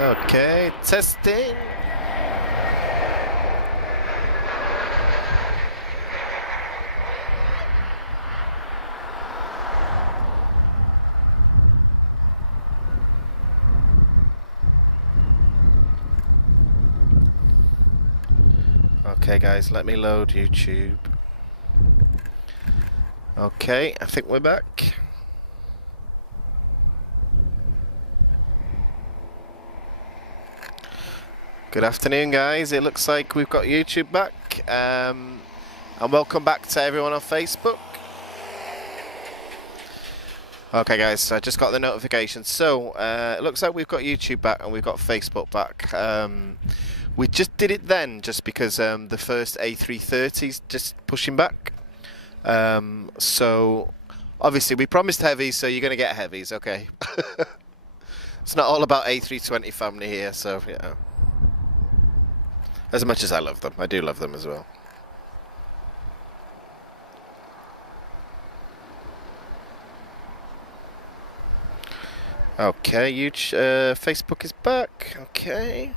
Okay, testing. Okay guys, let me load YouTube. Okay, I think we're back. Good afternoon guys, it looks like we've got YouTube back. And welcome back to everyone on Facebook. Okay guys, I just got the notification. So, it looks like we've got YouTube back and we've got Facebook back. We just did it then, just because the first A330's just pushing back. So, obviously we promised heavies, so you're going to get heavies, okay. It's not all about A320 family here, so yeah. As much as I love them, I do love them as well. Okay, Facebook is back, okay.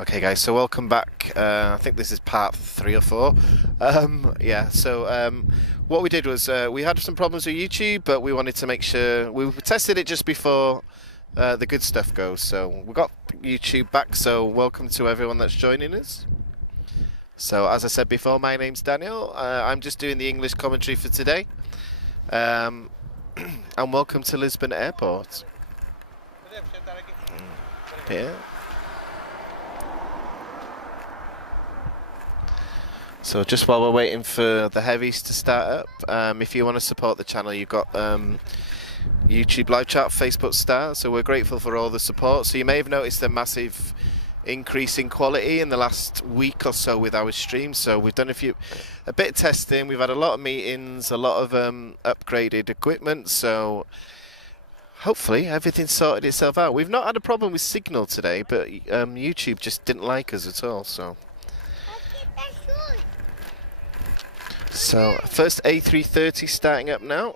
Okay guys, so welcome back. I think this is part 3 or 4. Yeah, so what we did was we had some problems with YouTube, but we wanted to make sure we tested it just before the good stuff goes. So we got YouTube back, so welcome to everyone that's joining us. So as I said before, my name's Daniel. I'm just doing the English commentary for today. And welcome to Lisbon Airport. Yeah. So just while we're waiting for the heavies to start up, if you want to support the channel, you've got YouTube live chat, Facebook star. So we're grateful for all the support. So you may have noticed a massive increase in quality in the last week or so with our streams. So we've done a bit of testing. We've had a lot of meetings, a lot of upgraded equipment. So hopefully everything sorted itself out. We've not had a problem with signal today, but YouTube just didn't like us at all. So first A330 starting up now.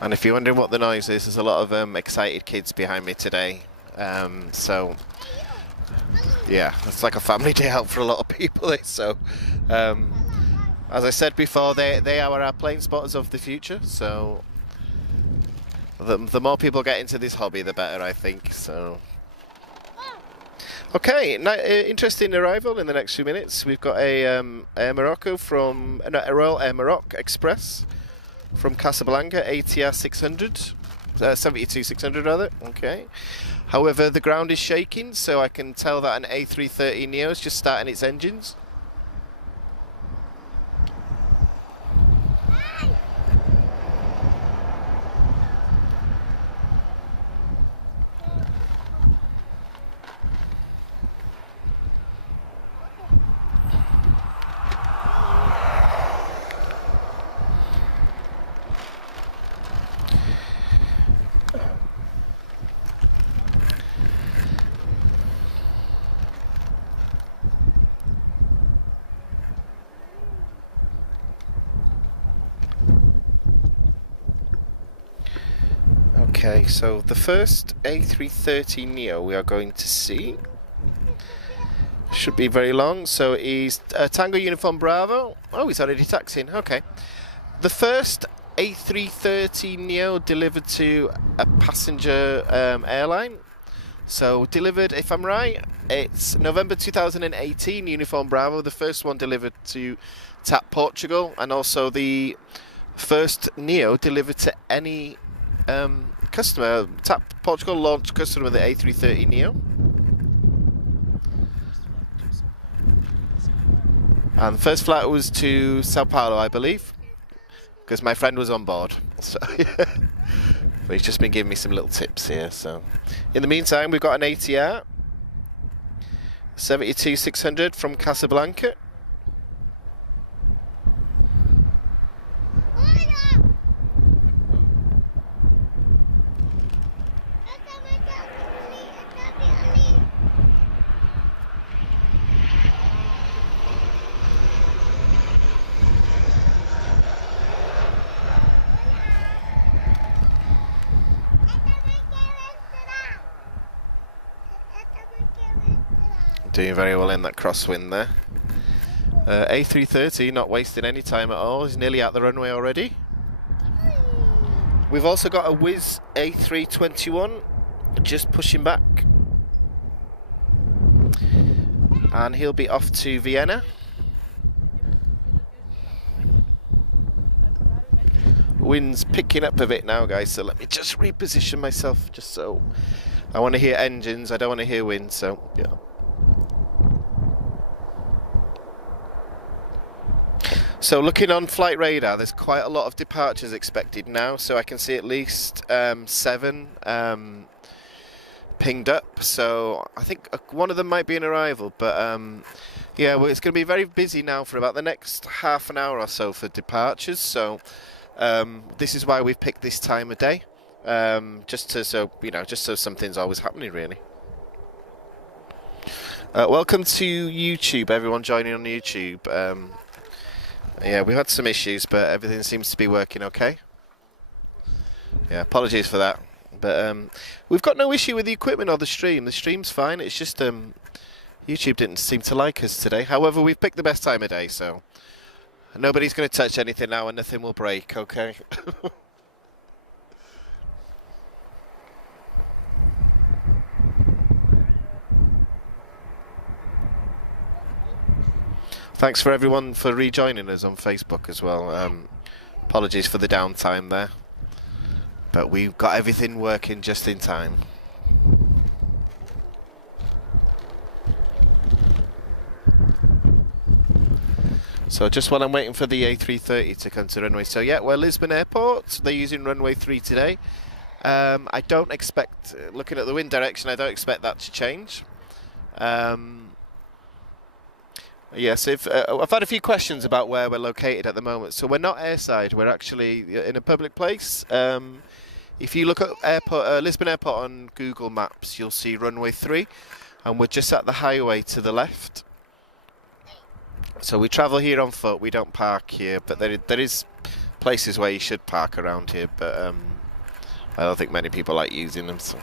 And if you're wondering what the noise is, there's a lot of excited kids behind me today. So yeah, it's like a family day out for a lot of people. So as I said before, they are our plane spotters of the future. So the more people get into this hobby, the better, I think. So, okay, interesting arrival in the next few minutes. We've got a Morocco from a Royal Air Morocco Express from Casablanca, ATR 600, 72-600 rather. Okay. However, the ground is shaking, so I can tell that an A330 Neo is just starting its engines. Okay, so the first A330 Neo we are going to see should be very long. So he's Tango Uniform Bravo. Oh, he's already taxiing. Okay. The first A330 Neo delivered to a passenger airline. So delivered, if I'm right, it's November 2018, Uniform Bravo. The first one delivered to TAP Portugal, and also the first Neo delivered to any customer. TAP Portugal launched customer with the A330 Neo. And the first flight was to Sao Paulo, I believe, because my friend was on board. So but he's just been giving me some little tips here. So in the meantime, we've got an ATR 72-600 from Casablanca. Doing very well in that crosswind there. A330 not wasting any time at all. He's nearly out the runway already. We've also got a Wizz A321 just pushing back. And he'll be off to Vienna. Wind's picking up a bit now, guys, so let me just reposition myself just so I want to hear engines, I don't want to hear wind, so yeah. So looking on flight radar, there's quite a lot of departures expected now, so I can see at least 7 pinged up, so I think one of them might be an arrival, but yeah, well, it's going to be very busy now for about the next half an hour or so for departures, so this is why we've picked this time of day, just so something's always happening, really. Welcome to YouTube, everyone joining on YouTube. Yeah, we had some issues, but everything seems to be working okay. Yeah, apologies for that. But we've got no issue with the equipment or the stream. The stream's fine. It's just YouTube didn't seem to like us today. However, we've picked the best time of day, so nobody's going to touch anything now and nothing will break, okay? Thanks for everyone for rejoining us on Facebook as well. Apologies for the downtime there, but we've got everything working just in time. So just while I'm waiting for the A330 to come to runway, so yeah, we're Lisbon Airport. They're using runway 3 today. I don't expect, looking at the wind direction, I don't expect that to change. Yes, I've had a few questions about where we're located at the moment. So we're not airside, we're actually in a public place. If you look at Lisbon Airport on Google Maps, you'll see runway 3, and we're just at the highway to the left. So we travel here on foot, we don't park here, but there is places where you should park around here, but I don't think many people like using them. So.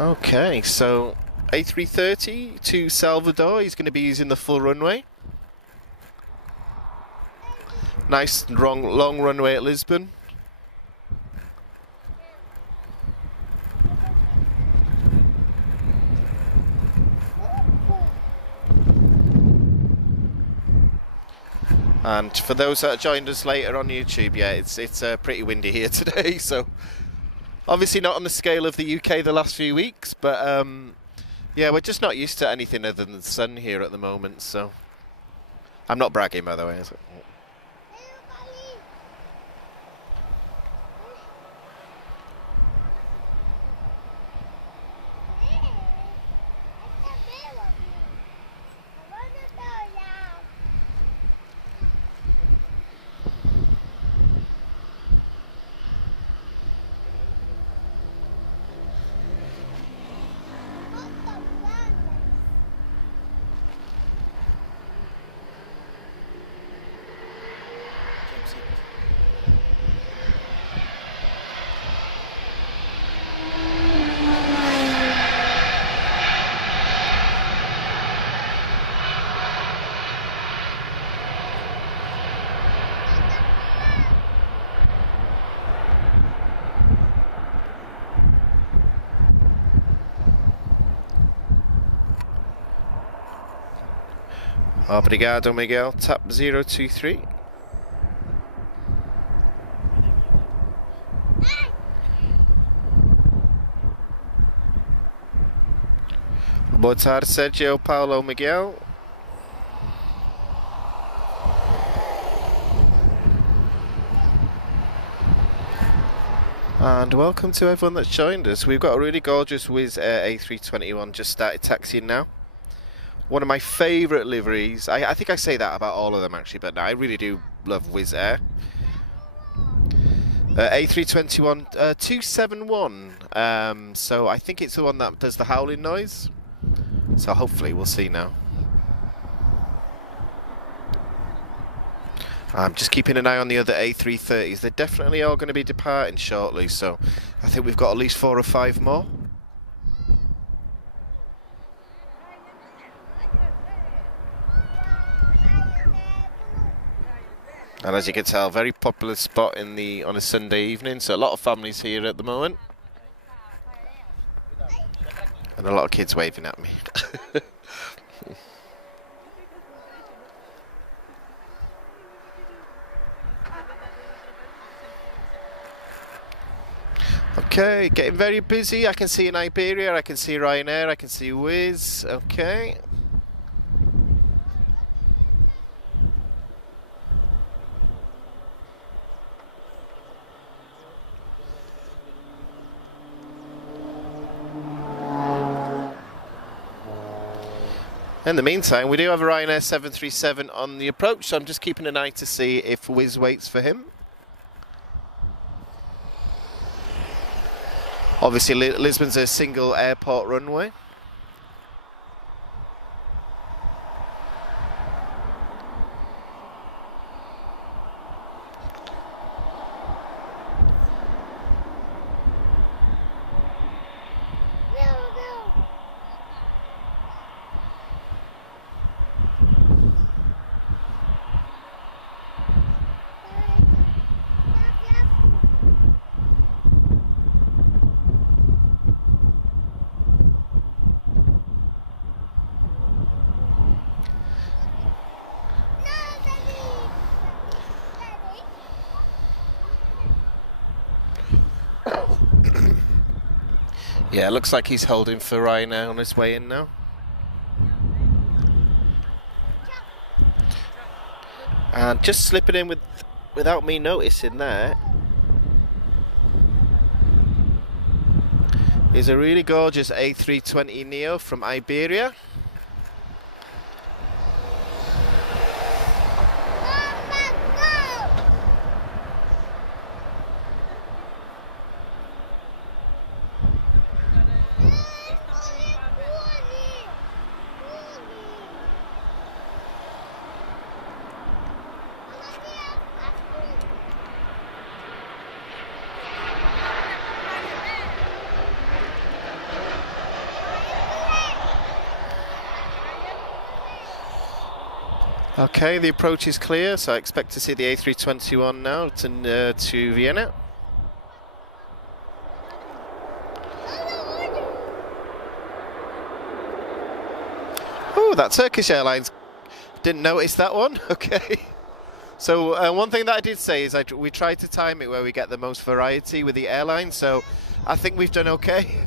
Okay, so A330 to Salvador, he's going to be using the full runway. Nice long runway at Lisbon. And for those that joined us later on YouTube, yeah, it's pretty windy here today, so obviously not on the scale of the UK the last few weeks, but yeah, we're just not used to anything other than the sun here at the moment, so I'm not bragging, by the way. So. Obrigado, Miguel. Tap 023. Boa tarde, Sergio, Paulo, Miguel. And welcome to everyone that's joined us. We've got a really gorgeous Wizz Air A321 just started taxiing now. One of my favourite liveries. I think I say that about all of them actually, but no, I really do love Wizz Air. A321 271. So I think it's the one that does the howling noise. So hopefully we'll see now. I'm just keeping an eye on the other A330s. They're definitely all going to be departing shortly, so I think we've got at least 4 or 5 more. And as you can tell, very popular spot in on a Sunday evening, so a lot of families here at the moment. And a lot of kids waving at me. Okay, getting very busy. I can see in Iberia, I can see Ryanair, I can see Wizz. Okay. In the meantime, we do have a Ryanair 737 on the approach, so I'm just keeping an eye to see if Wizz waits for him. Obviously, Lisbon's a single airport runway. Yeah, looks like he's holding for Ryanair on his way in now. And just slipping in without me noticing there is a really gorgeous A320neo from Iberia. Okay, the approach is clear, so I expect to see the A321 now to Vienna. Oh, that Turkish Airlines. Didn't notice that one. Okay. So one thing that I did say is we tried to time it where we get the most variety with the airline, so I think we've done okay.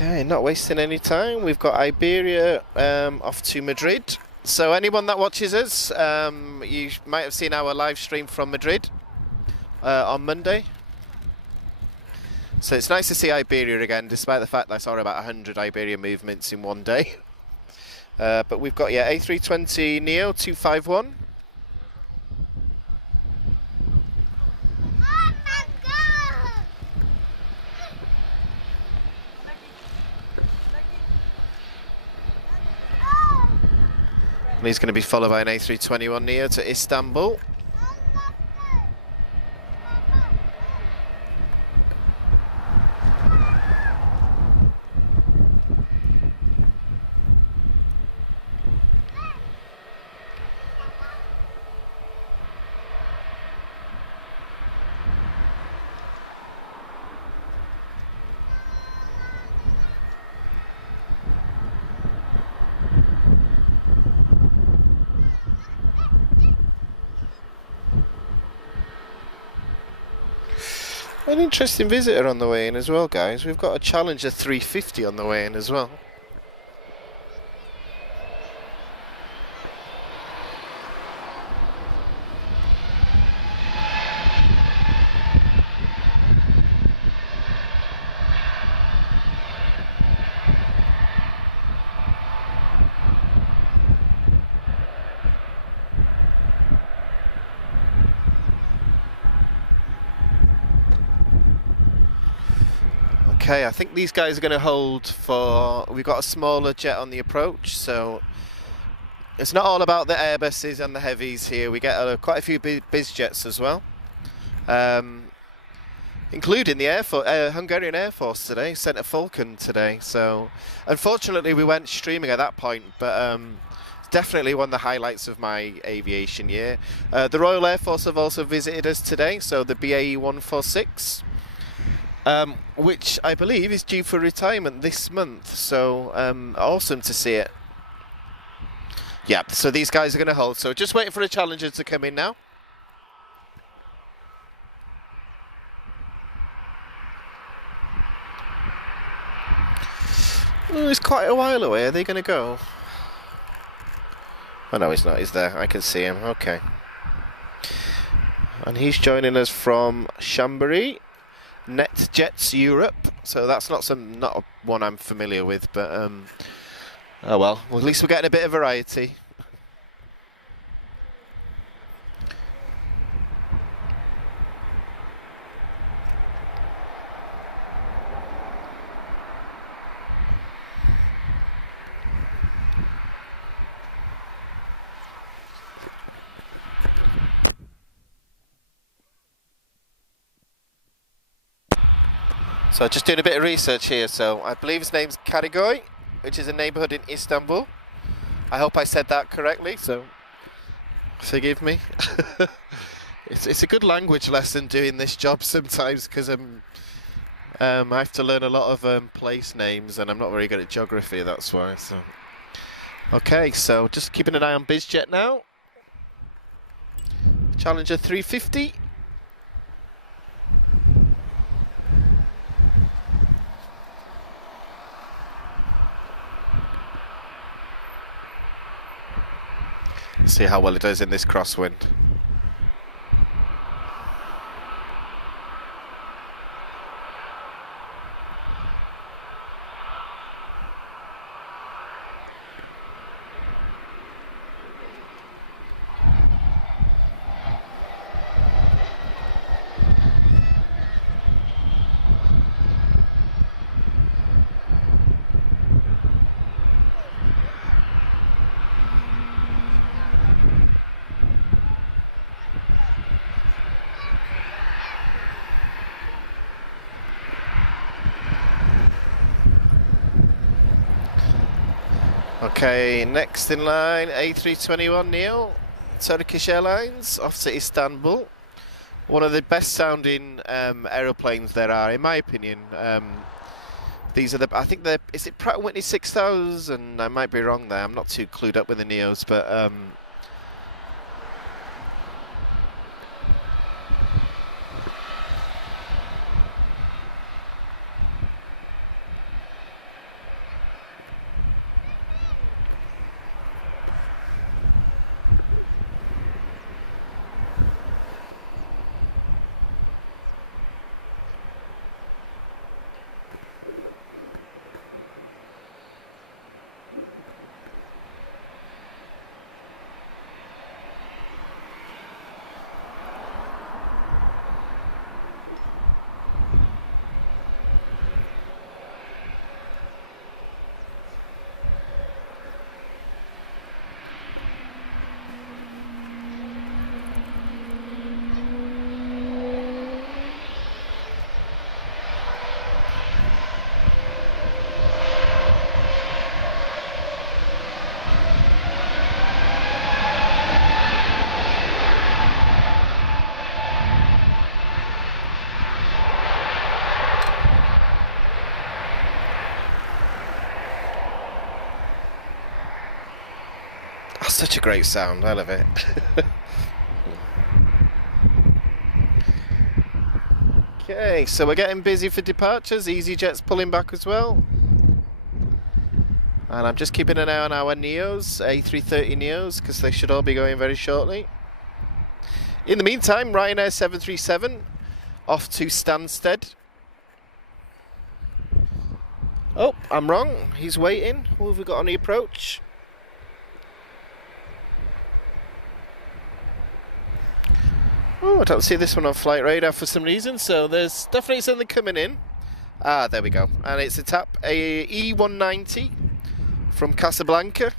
Okay, not wasting any time. We've got Iberia off to Madrid. So anyone that watches us, you might have seen our live stream from Madrid on Monday. So it's nice to see Iberia again, despite the fact that I saw about 100 Iberia movements in one day. But we've got, yeah, A320neo 251. He's going to be followed by an A321neo to Istanbul. An interesting visitor on the way in as well, guys. We've got a Challenger 350 on the way in as well. Okay, I think these guys are going to hold for... We've got a smaller jet on the approach, so it's not all about the Airbuses and the heavies here. We get quite a few biz jets as well, including the Hungarian Air Force today, sent a Falcon today. So unfortunately we went streaming at that point, but it's definitely one of the highlights of my aviation year. The Royal Air Force have also visited us today, so the BAE 146. Which I believe is due for retirement this month, so awesome to see it. Yeah, so these guys are going to hold, so just waiting for a Challenger to come in now. Oh, it's quite a while away. Are they going to go? Oh no, he's not. He's there. I can see him. Okay. And he's joining us from Chambéry. NetJets Europe, so that's not one I'm familiar with, but oh well, at least we're getting a bit of variety. So just doing a bit of research here, so I believe his name's Karagoy, which is a neighbourhood in Istanbul. I hope I said that correctly, so forgive me. It's a good language lesson doing this job sometimes, because I have to learn a lot of place names, and I'm not very good at geography, that's why. So okay, so just keeping an eye on BizJet now. Challenger 350. See how well it does in this crosswind. Okay, next in line, A321neo, Turkish Airlines, off to Istanbul. One of the best sounding aeroplanes there are, in my opinion. These are I think they're, is it Pratt & Whitney 6000? I might be wrong there, I'm not too clued up with the Neos, but such a great sound. I love it. Okay, so we're getting busy for departures. EasyJet's pulling back as well. And I'm just keeping an eye on our Neos, A330 Neos, because they should all be going very shortly. In the meantime, Ryanair 737 off to Stansted. Oh, I'm wrong. He's waiting. What have we got on the approach? Oh, I don't see this one on flight radar for some reason, so there's definitely something coming in. Ah, there we go. And it's a TAP E190 from Casablanca.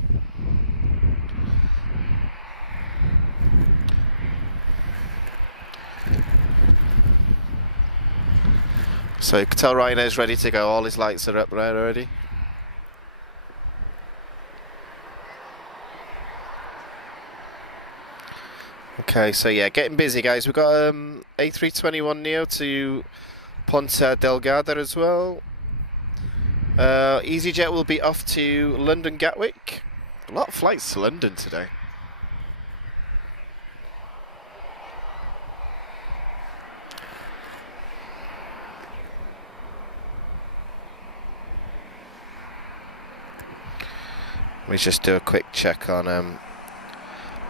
So you can tell Ryanair's ready to go. All his lights are up there already. Okay, so yeah, getting busy, guys. We've got A321 Neo to Ponta Delgada as well. EasyJet will be off to London Gatwick. A lot of flights to London today. Let me just do a quick check on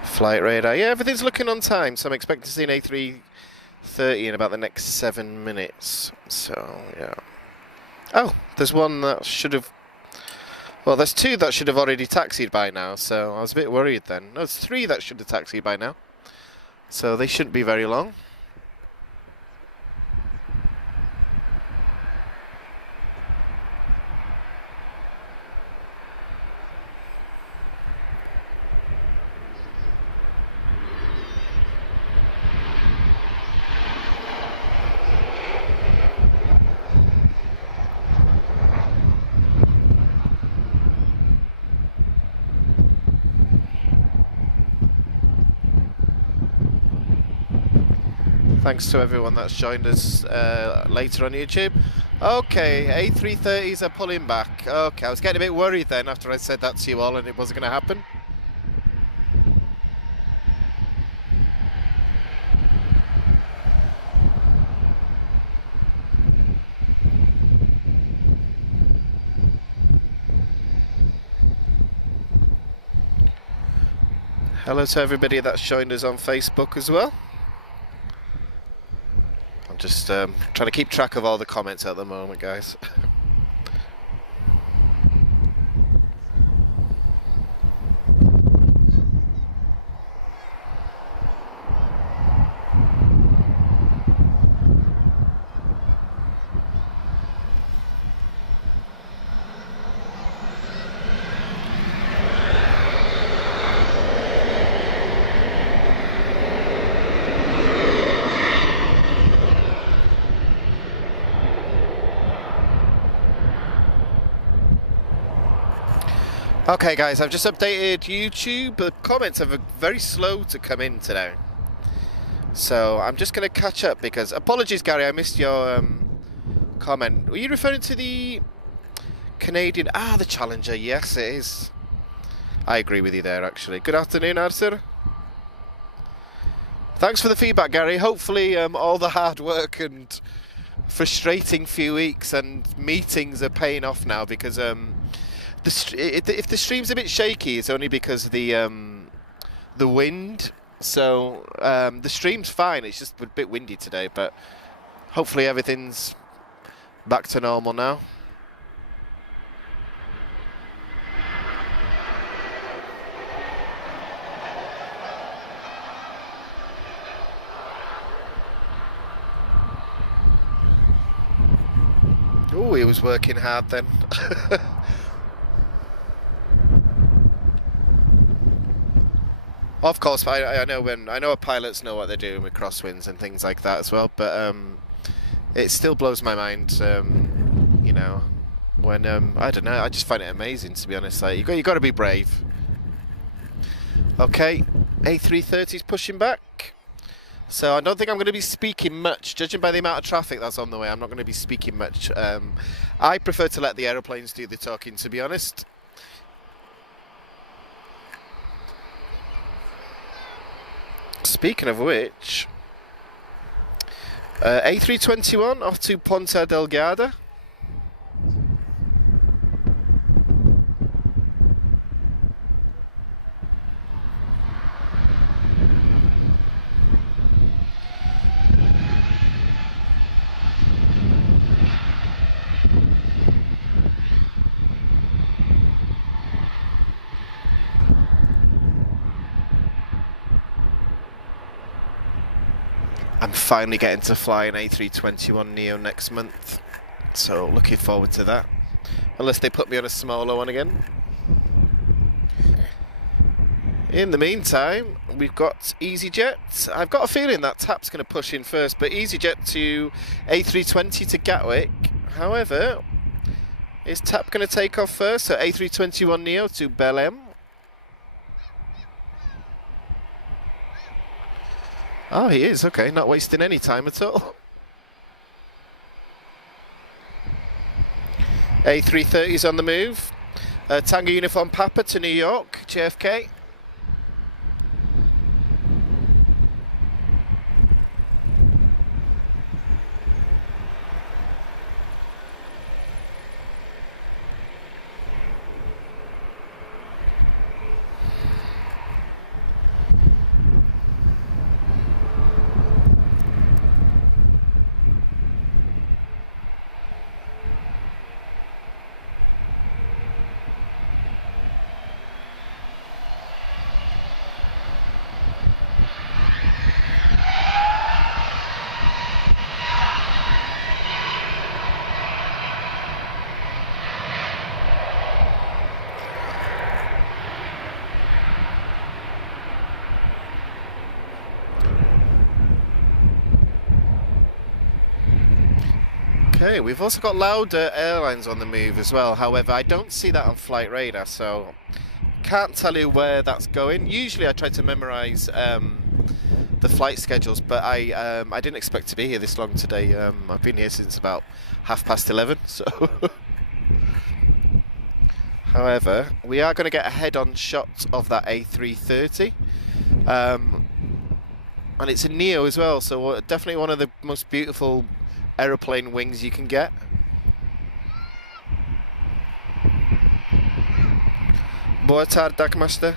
flight radar. Yeah, everything's looking on time, so I'm expecting to see an A330 in about the next 7 minutes. So, yeah. Oh, there's one that should have... Well, there's two that should have already taxied by now, so I was a bit worried then. No, there's three that should have taxied by now. So they shouldn't be very long. Thanks to everyone that's joined us later on YouTube. Okay, A330s are pulling back. Okay, I was getting a bit worried then after I said that to you all and it wasn't going to happen. Hello to everybody that's joined us on Facebook as well. Just trying to keep track of all the comments at the moment, guys. Okay guys, I've just updated YouTube. The comments are very slow to come in today. So I'm just going to catch up because... Apologies Gary, I missed your comment. Were you referring to the Canadian... Ah, the Challenger, yes it is. I agree with you there actually. Good afternoon Arthur. Thanks for the feedback Gary. Hopefully all the hard work and frustrating few weeks and meetings are paying off now because... if the stream's a bit shaky, it's only because of the wind. So the stream's fine. It's just a bit windy today, but hopefully everything's back to normal now. Oh, he was working hard then. Of course, I know pilots know what they're doing with crosswinds and things like that as well, but it still blows my mind, you know, when I don't know, I just find it amazing to be honest. Like you got to be brave. Okay, A330's pushing back, so I don't think I'm going to be speaking much, judging by the amount of traffic that's on the way. I'm not going to be speaking much. I prefer to let the aeroplanes do the talking, to be honest. Speaking of which, A321 off to Ponta Delgada. I'm finally getting to fly an A321neo next month, so looking forward to that. Unless they put me on a smaller one again. In the meantime, we've got EasyJet. I've got a feeling that TAP's going to push in first, but EasyJet to A320 to Gatwick. However, is TAP going to take off first? So A321neo to Belém. Oh, he is, okay, not wasting any time at all. A330's on the move. Tango Uniform Papa to New York, JFK. Okay, we've also got Lauda Airlines on the move as well. However, I don't see that on flight radar, so can't tell you where that's going. Usually I try to memorise the flight schedules, but I didn't expect to be here this long today. I've been here since about 11:30, so... However, we are going to get a head-on shot of that A330. And it's a Neo as well, so definitely one of the most beautiful aeroplane wings you can get. Boa tarde, Dakmaster.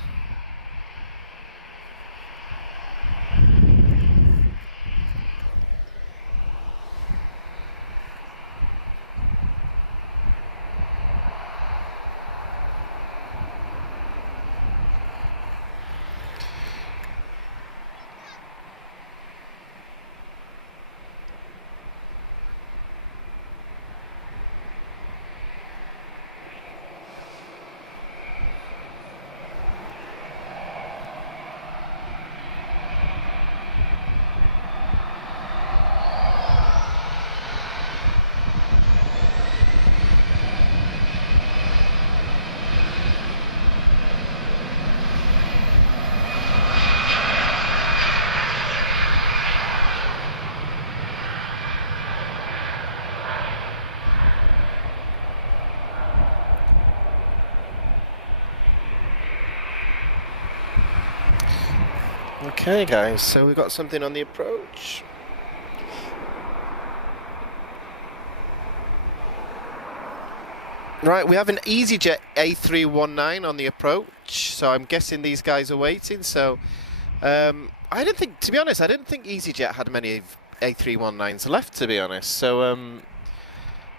Okay guys, so we've got something on the approach. Right, we have an EasyJet A319 on the approach, so I'm guessing these guys are waiting. So I didn't think, to be honest, I didn't think EasyJet had many A319s left, to be honest. So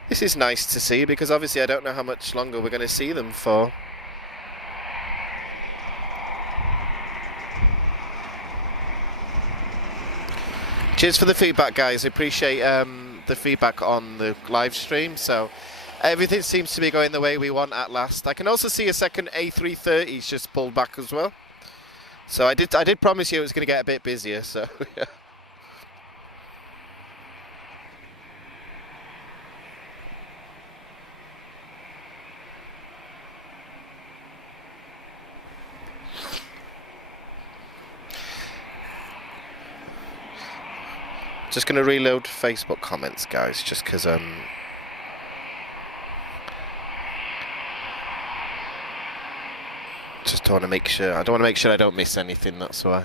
this is nice to see, because obviously I don't know how much longer we're going to see them for. Cheers for the feedback, guys. I appreciate the feedback on the live stream. So everything seems to be going the way we want at last. I can also see a second A330's just pulled back as well. So I did promise you it was going to get a bit busier. So yeah. Just going to reload Facebook comments, guys, just because just want to make sure. I don't want to make sure I don't miss anything. That's why.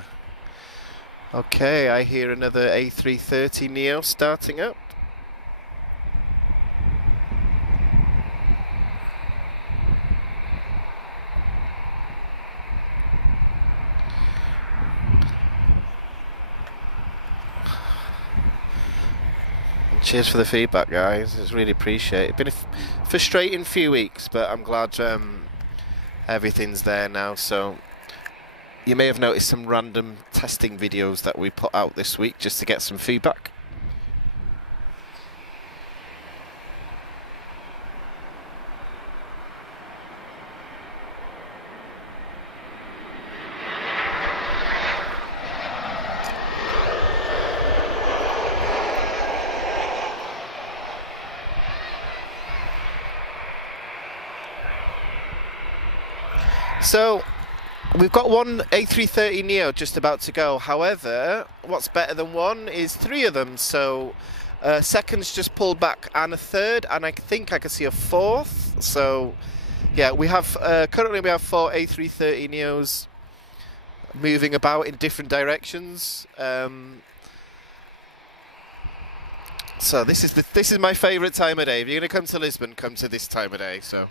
Okay, I hear another A330 Neo starting up. Cheers for the feedback, guys. It's really appreciated. It's been a frustrating few weeks, but I'm glad everything's there now. So you may have noticed some random testing videos that we put out this week just to get some feedback. So we've got one A330 Neo just about to go. However, what's better than one is three of them. So second's just pulled back and a third, and I think I can see a fourth. So yeah, we have currently we have four A330 Neos moving about in different directions. So this is my favourite time of day. If you're going to come to Lisbon, come to this time of day. So.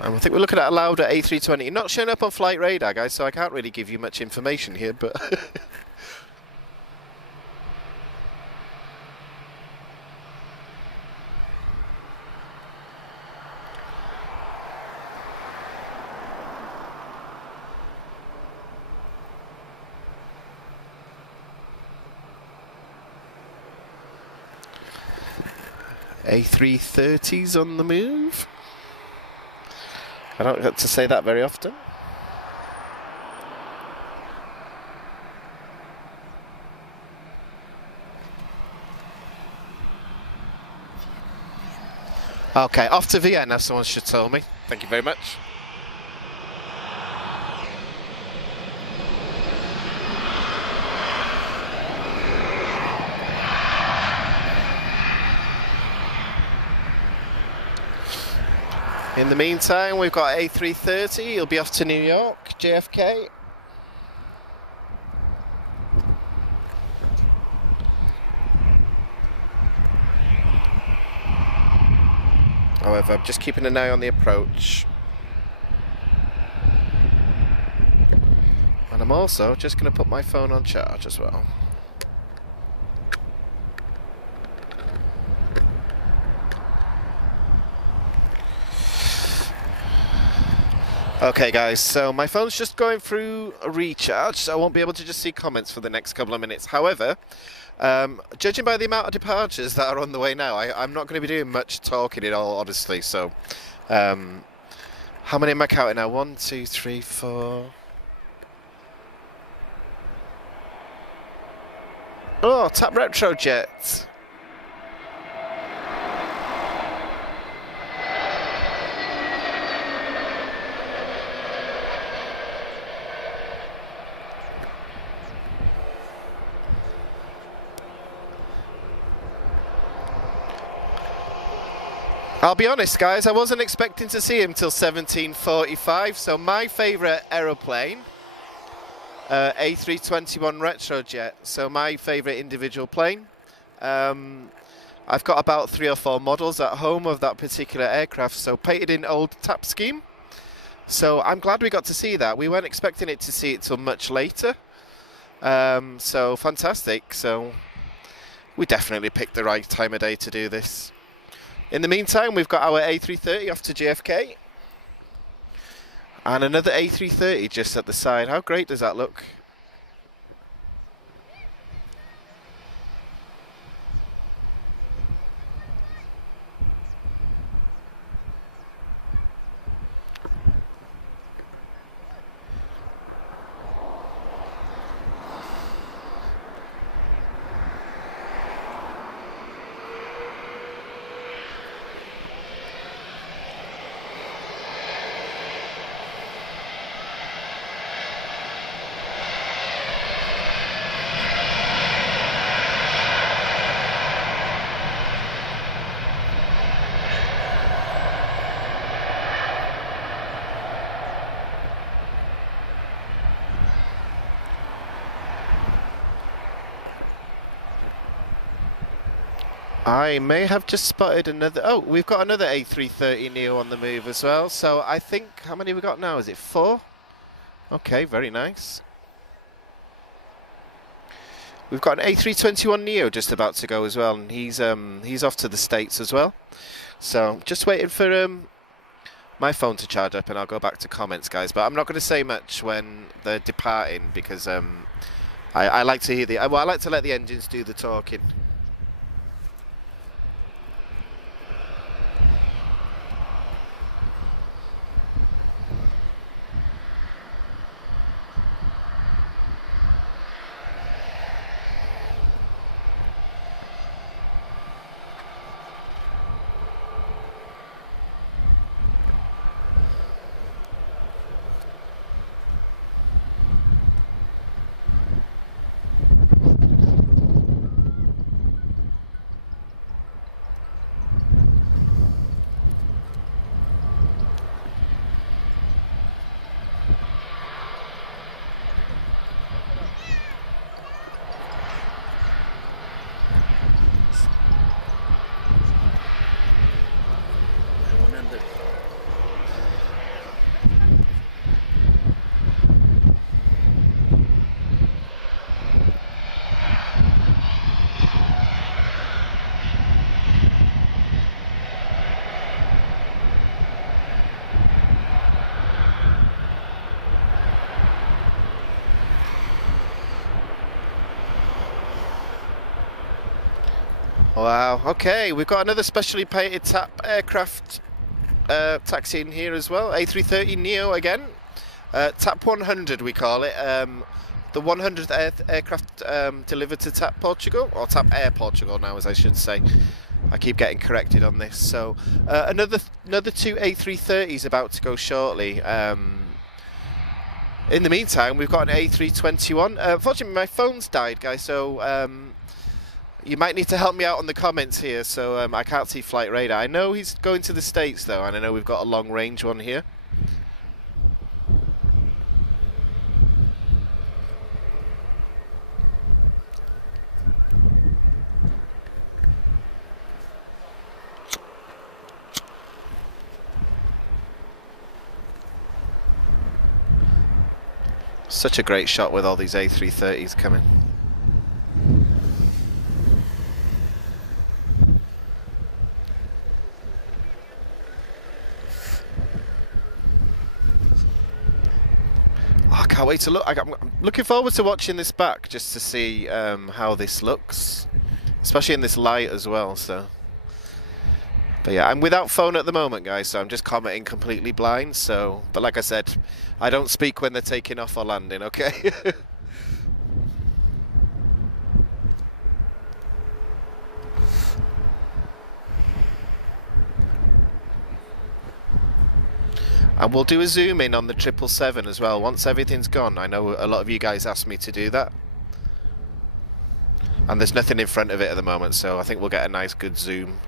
I think we're looking at a louder A320. Not showing up on flight radar, guys, so I can't really give you much information here, but... A330's on the move. I don't get to say that very often. Okay, off to Vienna, someone should tell me. Thank you very much. In the meantime, we've got A330, he'll be off to New York, JFK. However, I'm just keeping an eye on the approach. And I'm also just going to put my phone on charge as well. Okay guys, so my phone's just going through a recharge, so I won't be able to just see comments for the next couple of minutes. However, judging by the amount of departures that are on the way now, I'm not going to be doing much talking in all honesty, so how many am I counting now? 1, 2, 3, 4... Oh, tap retrojet. I'll be honest, guys, I wasn't expecting to see him till 17:45, so my favourite aeroplane, A321 retrojet, so my favourite individual plane. I've got about 3 or 4 models at home of that particular aircraft, so painted in old tap scheme. So I'm glad we got to see that. We weren't expecting it to see it till much later. So fantastic. So we definitely picked the right time of day to do this. In the meantime, we've got our A330 off to JFK. And another A330 just at the side. How great does that look? I may have just spotted another... Oh, we've got another A330neo on the move as well. So I think... How many we got now? Is it 4? Okay, very nice. We've got an A321neo just about to go as well, and he's off to the States as well. So just waiting for my phone to charge up, and I'll go back to comments, guys. But I'm not going to say much when they're departing because I like to hear the... Well, I like to let the engines do the talking. Wow, okay, we've got another specially painted TAP aircraft taxiing here as well. A330neo again. TAP 100 we call it. The 100th aircraft delivered to TAP Portugal, or TAP Air Portugal now as I should say. I keep getting corrected on this. So another 2 A330s about to go shortly. In the meantime, we've got an A321. Unfortunately, my phone's died, guys, so you might need to help me out on the comments here, so I can't see flight radar. I know he's going to the States, though, and I know we've got a long-range one here. Such a great shot with all these A330s coming. Oh, I can't wait to look. I'm looking forward to watching this back just to see how this looks, especially in this light as well. So, but yeah, I'm without phone at the moment, guys, so I'm just commenting completely blind. So, but like I said, I don't speak when they're taking off or landing. Okay. And we'll do a zoom in on the 777 as well once everything's gone. I know a lot of you guys asked me to do that. And there's nothing in front of it at the moment, so I think we'll get a nice good zoom.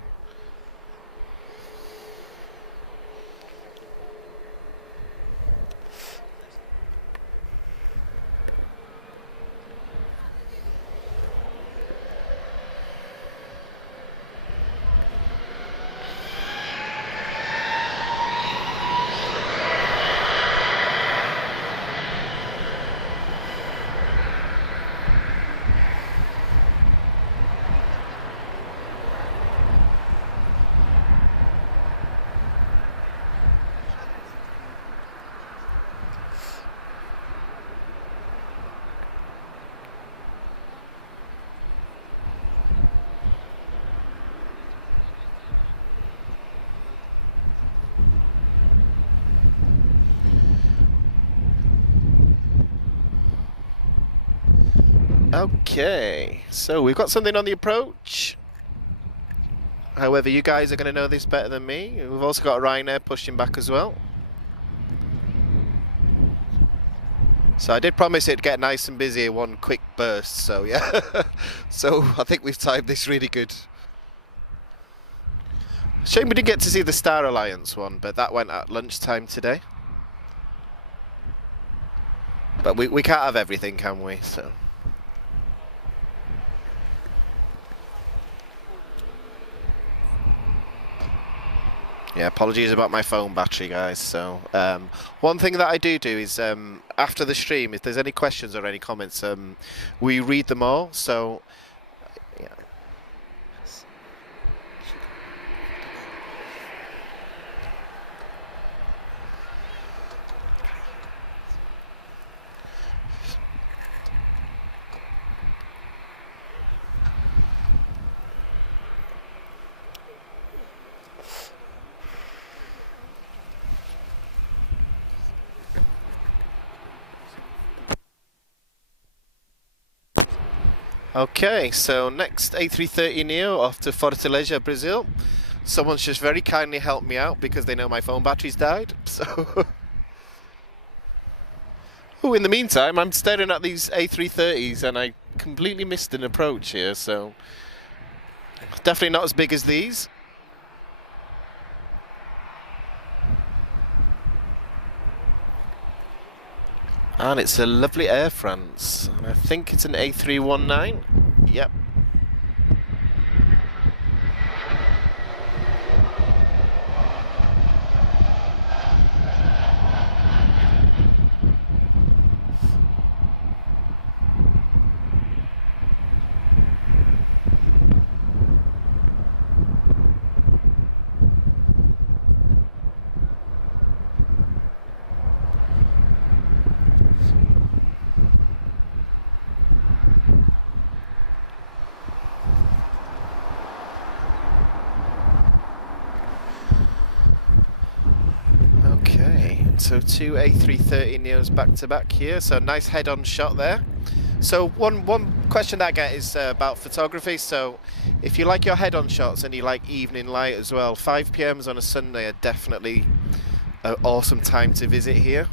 Okay, so we've got something on the approach. However, you guys are going to know this better than me. We've also got a Ryanair pushing back as well. So I did promise it'd get nice and busy in one quick burst, so yeah. So I think we've timed this really good. Shame we didn't get to see the Star Alliance one, but that went at lunchtime today. But we can't have everything, can we? So. Yeah, apologies about my phone battery, guys. So, one thing that I do is after the stream, if there's any questions or any comments, we read them all. So, yeah. Okay, so next A330neo off to Fortaleza, Brazil. Someone's just very kindly helped me out because they know my phone battery's died. So, oh, in the meantime, I'm staring at these A330s and I completely missed an approach here. So, definitely not as big as these. And it's a lovely Air France. And I think it's an A319. Yep. So two A330neos back to back here, so nice head-on shot there. So one question that I get is about photography. So if you like your head-on shots and you like evening light as well, 5 p.m.s on a Sunday are definitely an awesome time to visit here.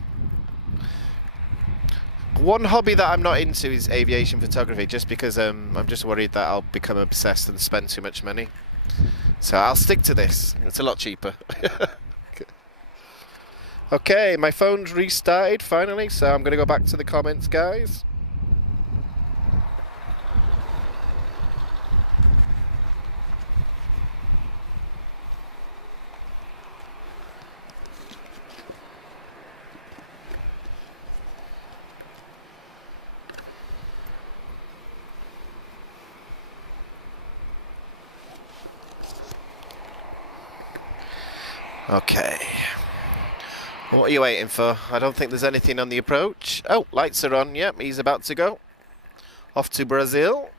One hobby that I'm not into is aviation photography, just because I'm just worried that I'll become obsessed and spend too much money. So I'll stick to this. It's a lot cheaper. Okay, my phone's restarted finally, so I'm going to go back to the comments, guys. Okay. What are you waiting for? I don't think there's anything on the approach. Oh, lights are on. Yep, he's about to go. Off to Brazil.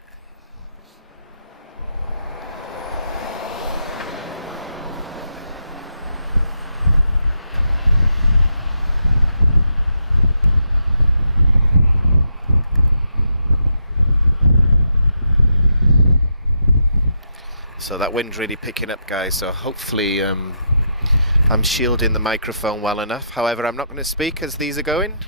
So that wind's really picking up, guys, so hopefully I'm shielding the microphone well enough. However, I'm not going to speak as these are going.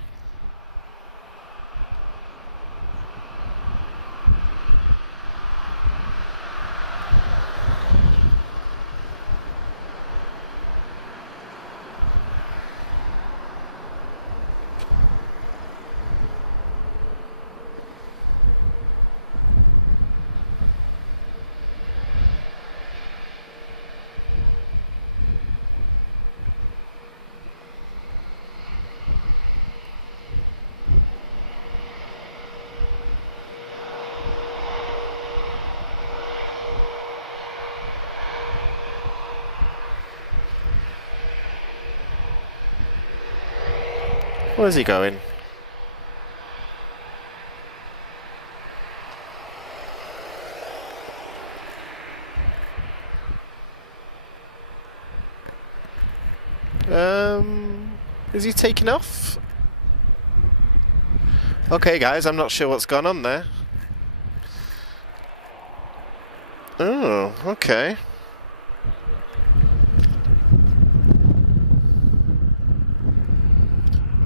Where's he going? Is he taking off? Okay, guys, I'm not sure what's gone on there. Oh, okay.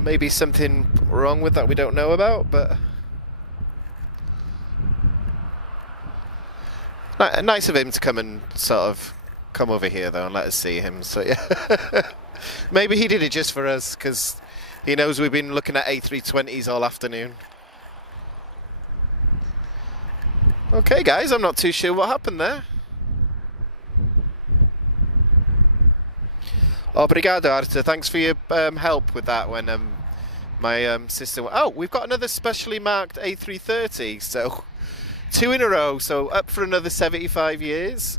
Maybe something wrong with that we don't know about, but nice of him to come and sort of come over here though and let us see him. So yeah, maybe he did it just for us because he knows we've been looking at A320s all afternoon. Okay, guys, I'm not too sure what happened there. Obrigado, Arthur. Thanks for your help with that when my system... Oh, we've got another specially marked A330, so 2 in a row, so up for another 75 years.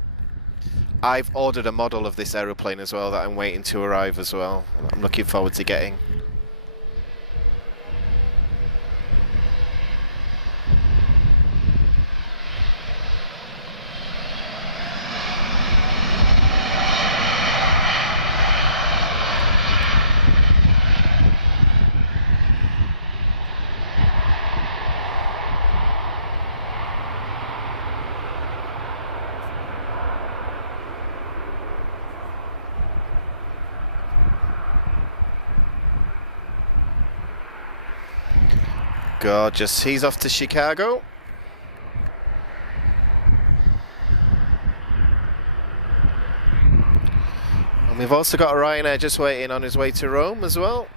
I've ordered a model of this aeroplane as well that I'm waiting to arrive as well. I'm looking forward to getting. Gorgeous. He's off to Chicago. And we've also got a Ryanair just waiting on his way to Rome as well.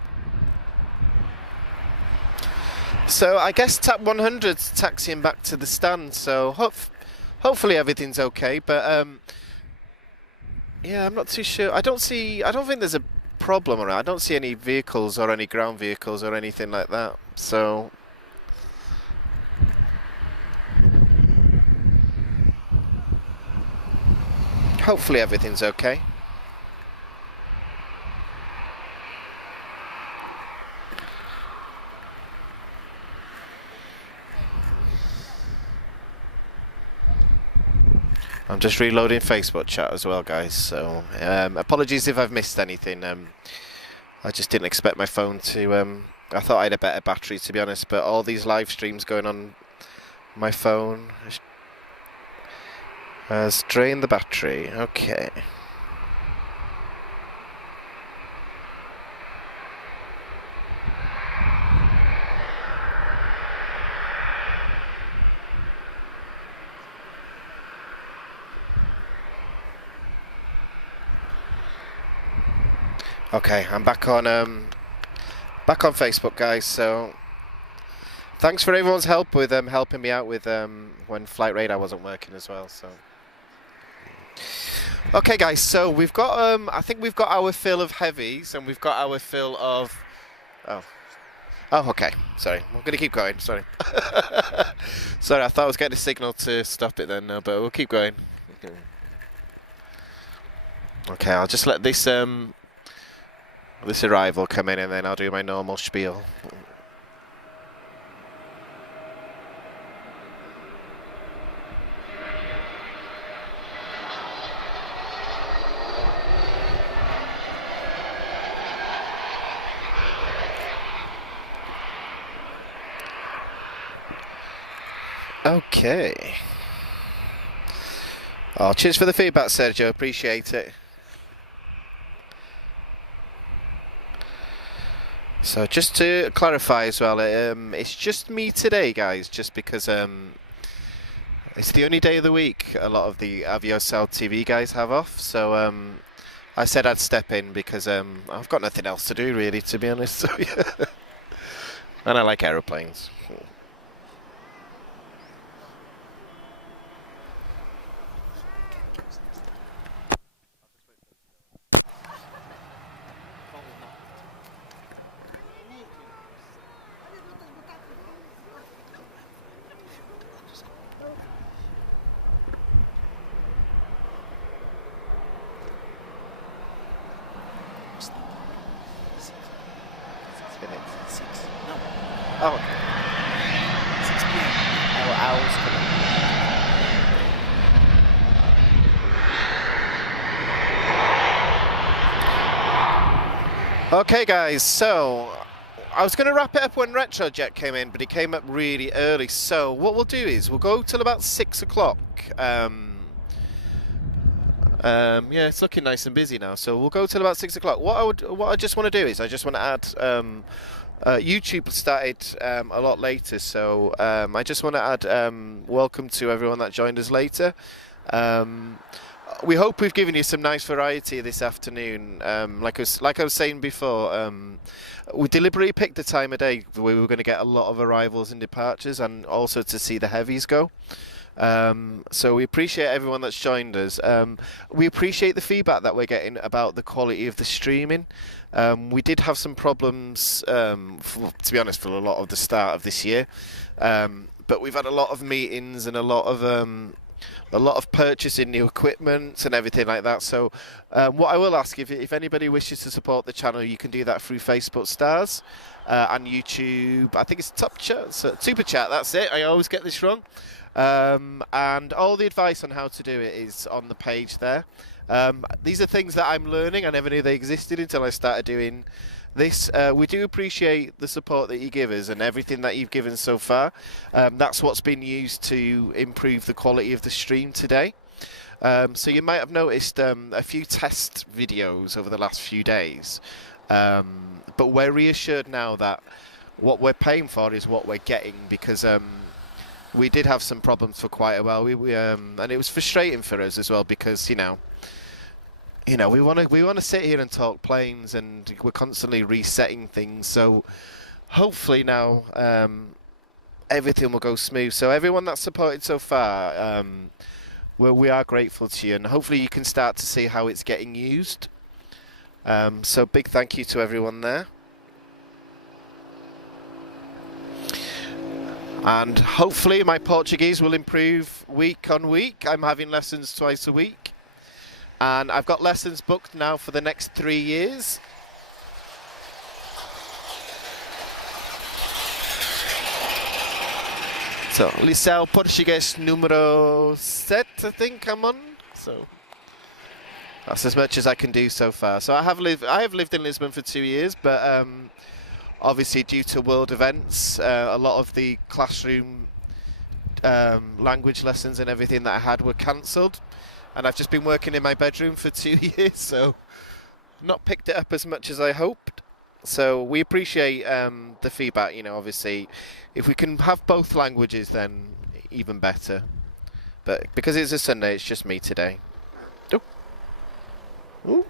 So I guess Tap 100's taxiing back to the stand, so hopefully everything's okay, but yeah, I'm not too sure. I don't think there's a problem around. I don't see any vehicles or any ground vehicles or anything like that, so hopefully everything's okay. I'm just reloading Facebook chat as well, guys, so apologies if I've missed anything. I just didn't expect my phone to... I thought I had a better battery, to be honest, but all these live streams going on my phone has drained the battery. Okay. Okay, I'm back on Facebook, guys. So thanks for everyone's help with helping me out with when Flight Radar wasn't working as well. So okay, guys. So we've got I think we've got our fill of heavies and we've got our fill of oh okay. Sorry, I'm gonna keep going. Sorry, sorry. I thought I was getting a signal to stop it then, but we'll keep going. Okay, I'll just let this this arrival come in and then I'll do my normal spiel. Okay. Oh, cheers for the feedback, Sergio. Appreciate it. So just to clarify as well, it's just me today, guys, just because it's the only day of the week a lot of the Aviação TV guys have off. So I said I'd step in because I've got nothing else to do, really, to be honest. So, yeah. And I like aeroplanes. Oh, okay. 6 p.m. Our owls coming. Okay, guys, so I was going to wrap it up when Retrojet came in, but he came up really early. So what we'll do is we'll go till about 6 o'clock. Yeah, it's looking nice and busy now, so we'll go till about 6 o'clock. What I just want to do is I just want to add. YouTube started a lot later, so I just want to add welcome to everyone that joined us later. We hope we've given you some nice variety this afternoon. Like I was saying before, we deliberately picked a time of day where we were going to get a lot of arrivals and departures, and also to see the heavies go. So we appreciate everyone that's joined us. We appreciate the feedback that we're getting about the quality of the streaming. We did have some problems, to be honest, for a lot of the start of this year. But we've had a lot of meetings and a lot of purchasing new equipment and everything like that. So what I will ask, if anybody wishes to support the channel, you can do that through Facebook Stars and YouTube. I think it's Super Chat, that's it. I always get this wrong. And all the advice on how to do it is on the page there. These are things that I'm learning. I never knew they existed until I started doing this. We do appreciate the support that you give us and everything that you've given so far. That's what's been used to improve the quality of the stream today. So you might have noticed a few test videos over the last few days. But we're reassured now that what we're paying for is what we're getting, because we did have some problems for quite a while. And it was frustrating for us as well, because we want to sit here and talk planes, and we're constantly resetting things. So hopefully now everything will go smooth. So everyone that's supported so far, we are grateful to you, and hopefully you can start to see how it's getting used. So big thank you to everyone there. And hopefully my Portuguese will improve week on week. I'm having lessons twice a week. And I've got lessons booked now for the next 3 years. So, Liceu Português número 7, I think I'm on. So that's as much as I can do so far. So I have lived in Lisbon for 2 years, but obviously due to world events, a lot of the classroom language lessons and everything that I had were cancelled. And I've just been working in my bedroom for 2 years, so not picked it up as much as I hoped. So we appreciate the feedback, obviously. If we can have both languages, then even better. But because it's a Sunday, it's just me today. Oh. Ooh.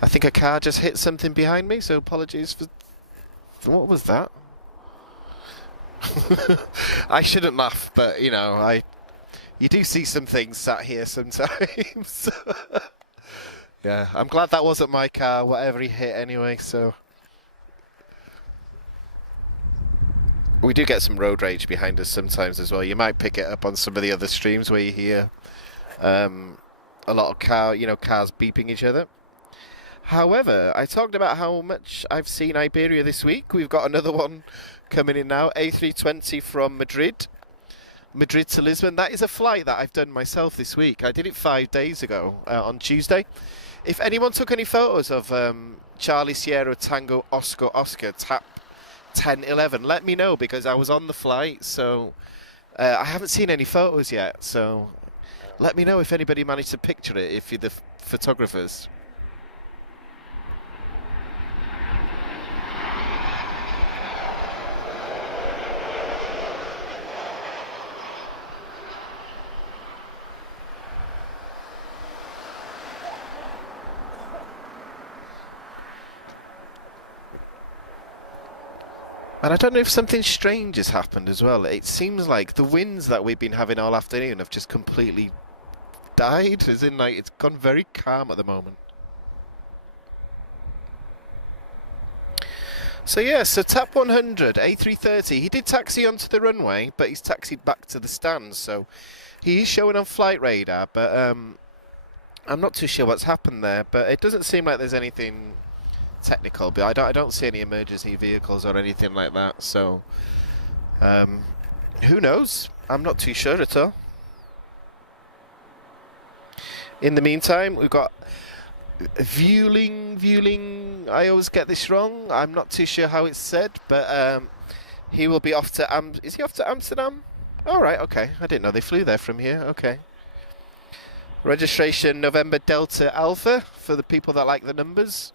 I think a car just hit something behind me, so apologies for... What was that? I shouldn't laugh, but, you do see some things sat here sometimes. Yeah, I'm glad that wasn't my car, whatever he hit anyway, so... We do get some road rage behind us sometimes as well. You might pick it up on some of the other streams where you hear a lot of cars beeping each other. However, I talked about how much I've seen Iberia this week. We've got another one coming in now, A320 from Madrid to Lisbon. That is a flight that I've done myself this week. I did it 5 days ago on Tuesday. If anyone took any photos of Charlie Sierra Tango Oscar Tap 1011, let me know, because I was on the flight, so I haven't seen any photos yet. So let me know if anybody managed to picture it, if you're the photographers. And I don't know if something strange has happened as well. It seems like the winds that we've been having all afternoon have just completely died, as in, it's gone very calm at the moment. So yeah, so TAP 100, A330, he did taxi onto the runway, but he's taxied back to the stands, so he is showing on flight radar, but I'm not too sure what's happened there, but it doesn't seem like there's anything technical, but I don't see any emergency vehicles or anything like that, so who knows? I'm not too sure at all. In the meantime, we've got Vueling, I always get this wrong, I'm not too sure how it's said, but he will be off to is he off to Amsterdam? Alright, okay, I didn't know they flew there from here, okay. Registration November Delta Alpha, for the people that like the numbers.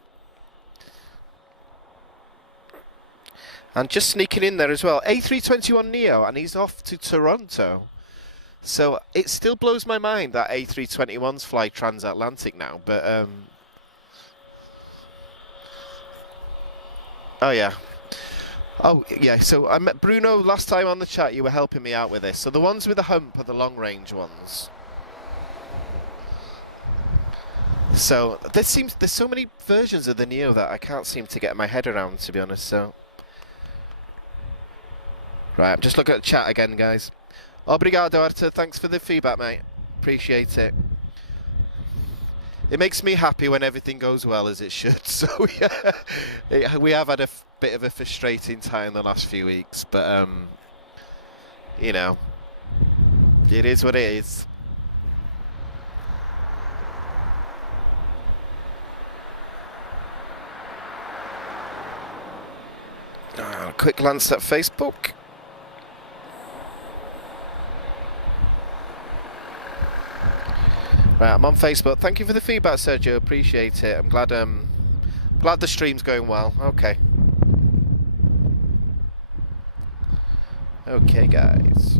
And just sneaking in there as well, A321neo, and he's off to Toronto. So it still blows my mind that A321s fly transatlantic now, but oh yeah. Oh, yeah, so I met Bruno last time on the chat. You were helping me out with this. So the ones with the hump are the long-range ones. So there's so many versions of the Neo that I can't seem to get my head around, to be honest. So right, I'm just looking at the chat again, guys. Obrigado, Arthur. Thanks for the feedback, mate. Appreciate it. It makes me happy when everything goes well as it should. So yeah, we have had a bit of a frustrating time the last few weeks, but you know, it is what it is. Quick glance at Facebook. Right, I'm on Facebook. Thank you for the feedback, Sergio. Appreciate it. I'm glad the stream's going well. Okay. Okay, guys.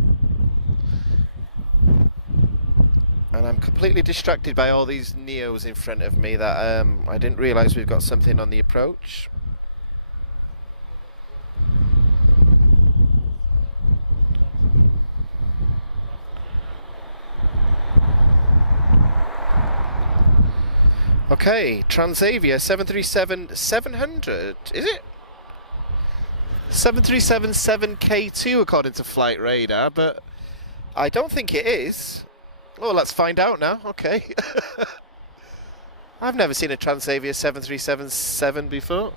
And I'm completely distracted by all these Neos in front of me that I didn't realise we've got something on the approach. Okay, Transavia 737-700, is it? 737-7K2 according to Flight Radar, but I don't think it is. Oh, let's find out now. Okay. I've never seen a Transavia 737-7 before.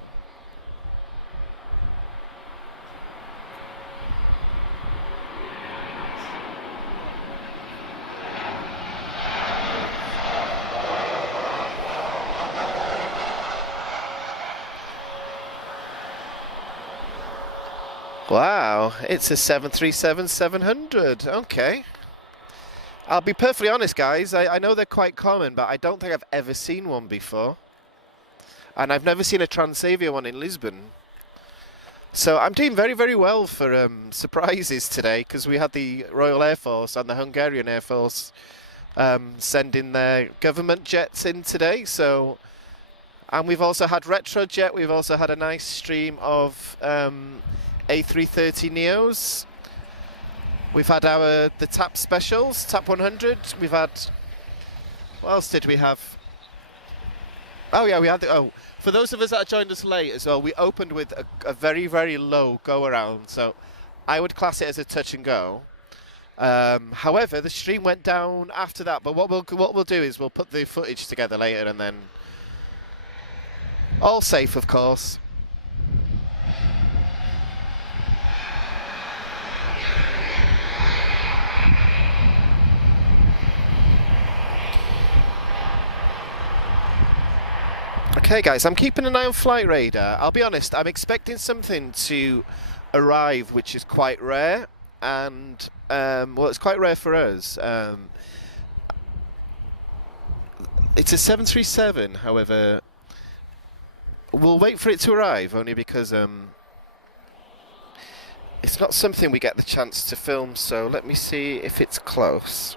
Wow, it's a 737-700. Okay. I'll be perfectly honest, guys. I know they're quite common, but I don't think I've ever seen one before. And I've never seen a Transavia one in Lisbon. So I'm doing very, very well for surprises today, because we had the Royal Air Force and the Hungarian Air Force sending their government jets in today. So, and we've also had Retrojet. We've also had a nice stream of A330 Neos. We've had the TAP specials, TAP 100. We've had, what else did we have? Oh yeah, we had for those of us that joined us late as well, we opened with a very, very low go around. So I would class it as a touch and go. However, the stream went down after that. But what we'll do is we'll put the footage together later, and then all safe, of course. Okay, guys, I'm keeping an eye on Flight Radar. I'll be honest, I'm expecting something to arrive which is quite rare, and well, it's quite rare for us. It's a 737, however, we'll wait for it to arrive, only because it's not something we get the chance to film, so let me see if it's close.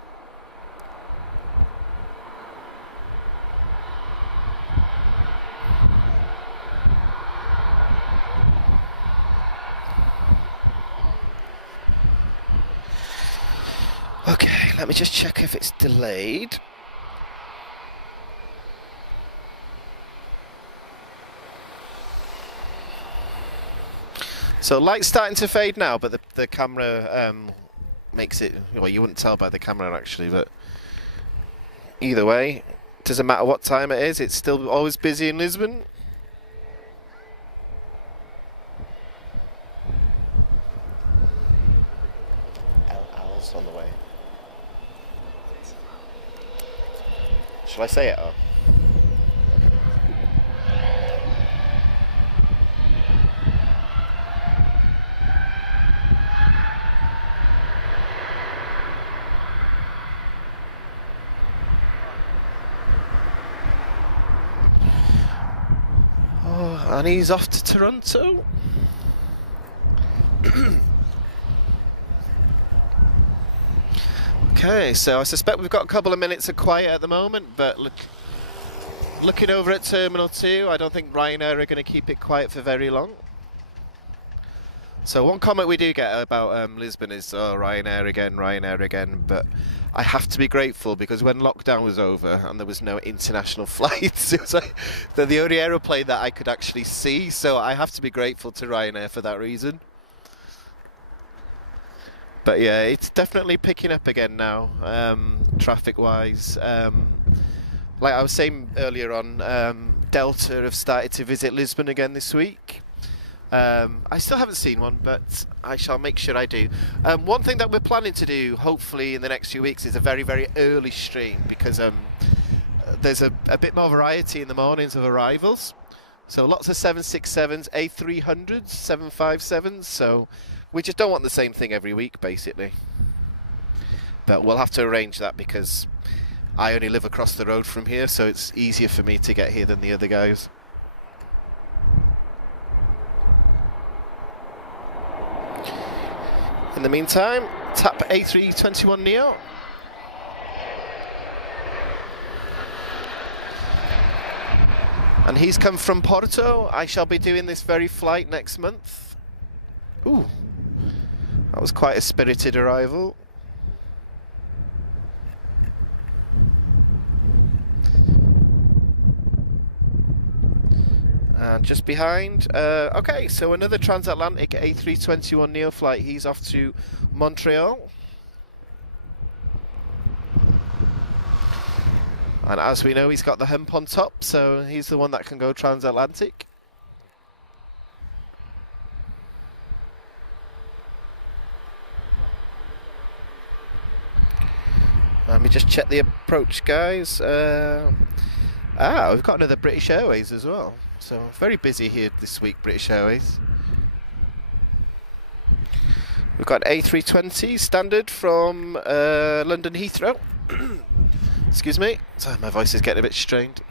Okay, let me just check if it's delayed. So light's starting to fade now, but the camera makes it, well, you wouldn't tell by the camera actually, but either way, it doesn't matter what time it is, it's still always busy in Lisbon. Owl's on the way. Shall I say it? Oh. Oh, and he's off to Toronto. Okay, so I suspect we've got a couple of minutes of quiet at the moment, but looking over at Terminal 2, I don't think Ryanair are going to keep it quiet for very long. So one comment we do get about Lisbon is, oh, Ryanair again, but I have to be grateful because when lockdown was over and there was no international flights, it was like they're the only aeroplane that I could actually see, so I have to be grateful to Ryanair for that reason. But yeah, it's definitely picking up again now, traffic-wise. Like I was saying earlier on, Delta have started to visit Lisbon again this week. I still haven't seen one, but I shall make sure I do. One thing that we're planning to do, hopefully in the next few weeks, is a very, very early stream, because there's a bit more variety in the mornings of arrivals. So lots of 767s, A300s, 757s, so we just don't want the same thing every week, basically. But we'll have to arrange that because I only live across the road from here, so it's easier for me to get here than the other guys. In the meantime, tap A321neo. And he's come from Porto. I shall be doing this very flight next month. Ooh, that was quite a spirited arrival. And just behind, okay, so another transatlantic A321neo flight. He's off to Montreal. And as we know, he's got the hump on top, so he's the one that can go transatlantic. Let me just check the approach, guys. We've got another British Airways as well. So very busy here this week, British Airways. We've got A320 standard from London Heathrow. Excuse me. Sorry, my voice is getting a bit strained.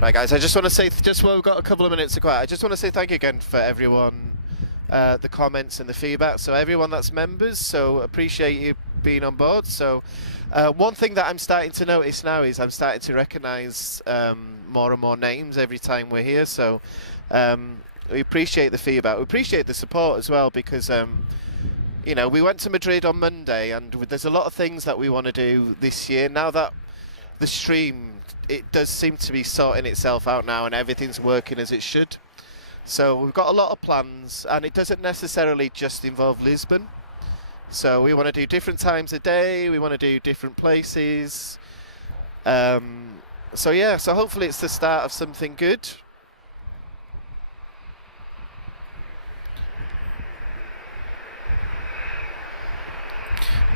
Right, guys, I just want to say, just while we've got a couple of minutes to quiet, I just want to say thank you again for everyone, the comments and the feedback. So everyone that's members, so appreciate you being on board. So one thing that I'm starting to notice now is I'm starting to recognise more and more names every time we're here. So we appreciate the feedback. We appreciate the support as well, because you know, we went to Madrid on Monday, and there's a lot of things that we want to do this year. Now that the stream, it does seem to be sorting itself out now, and everything's working as it should. So we've got a lot of plans, and it doesn't necessarily just involve Lisbon. So we want to do different times a day, we want to do different places. So yeah, so hopefully it's the start of something good.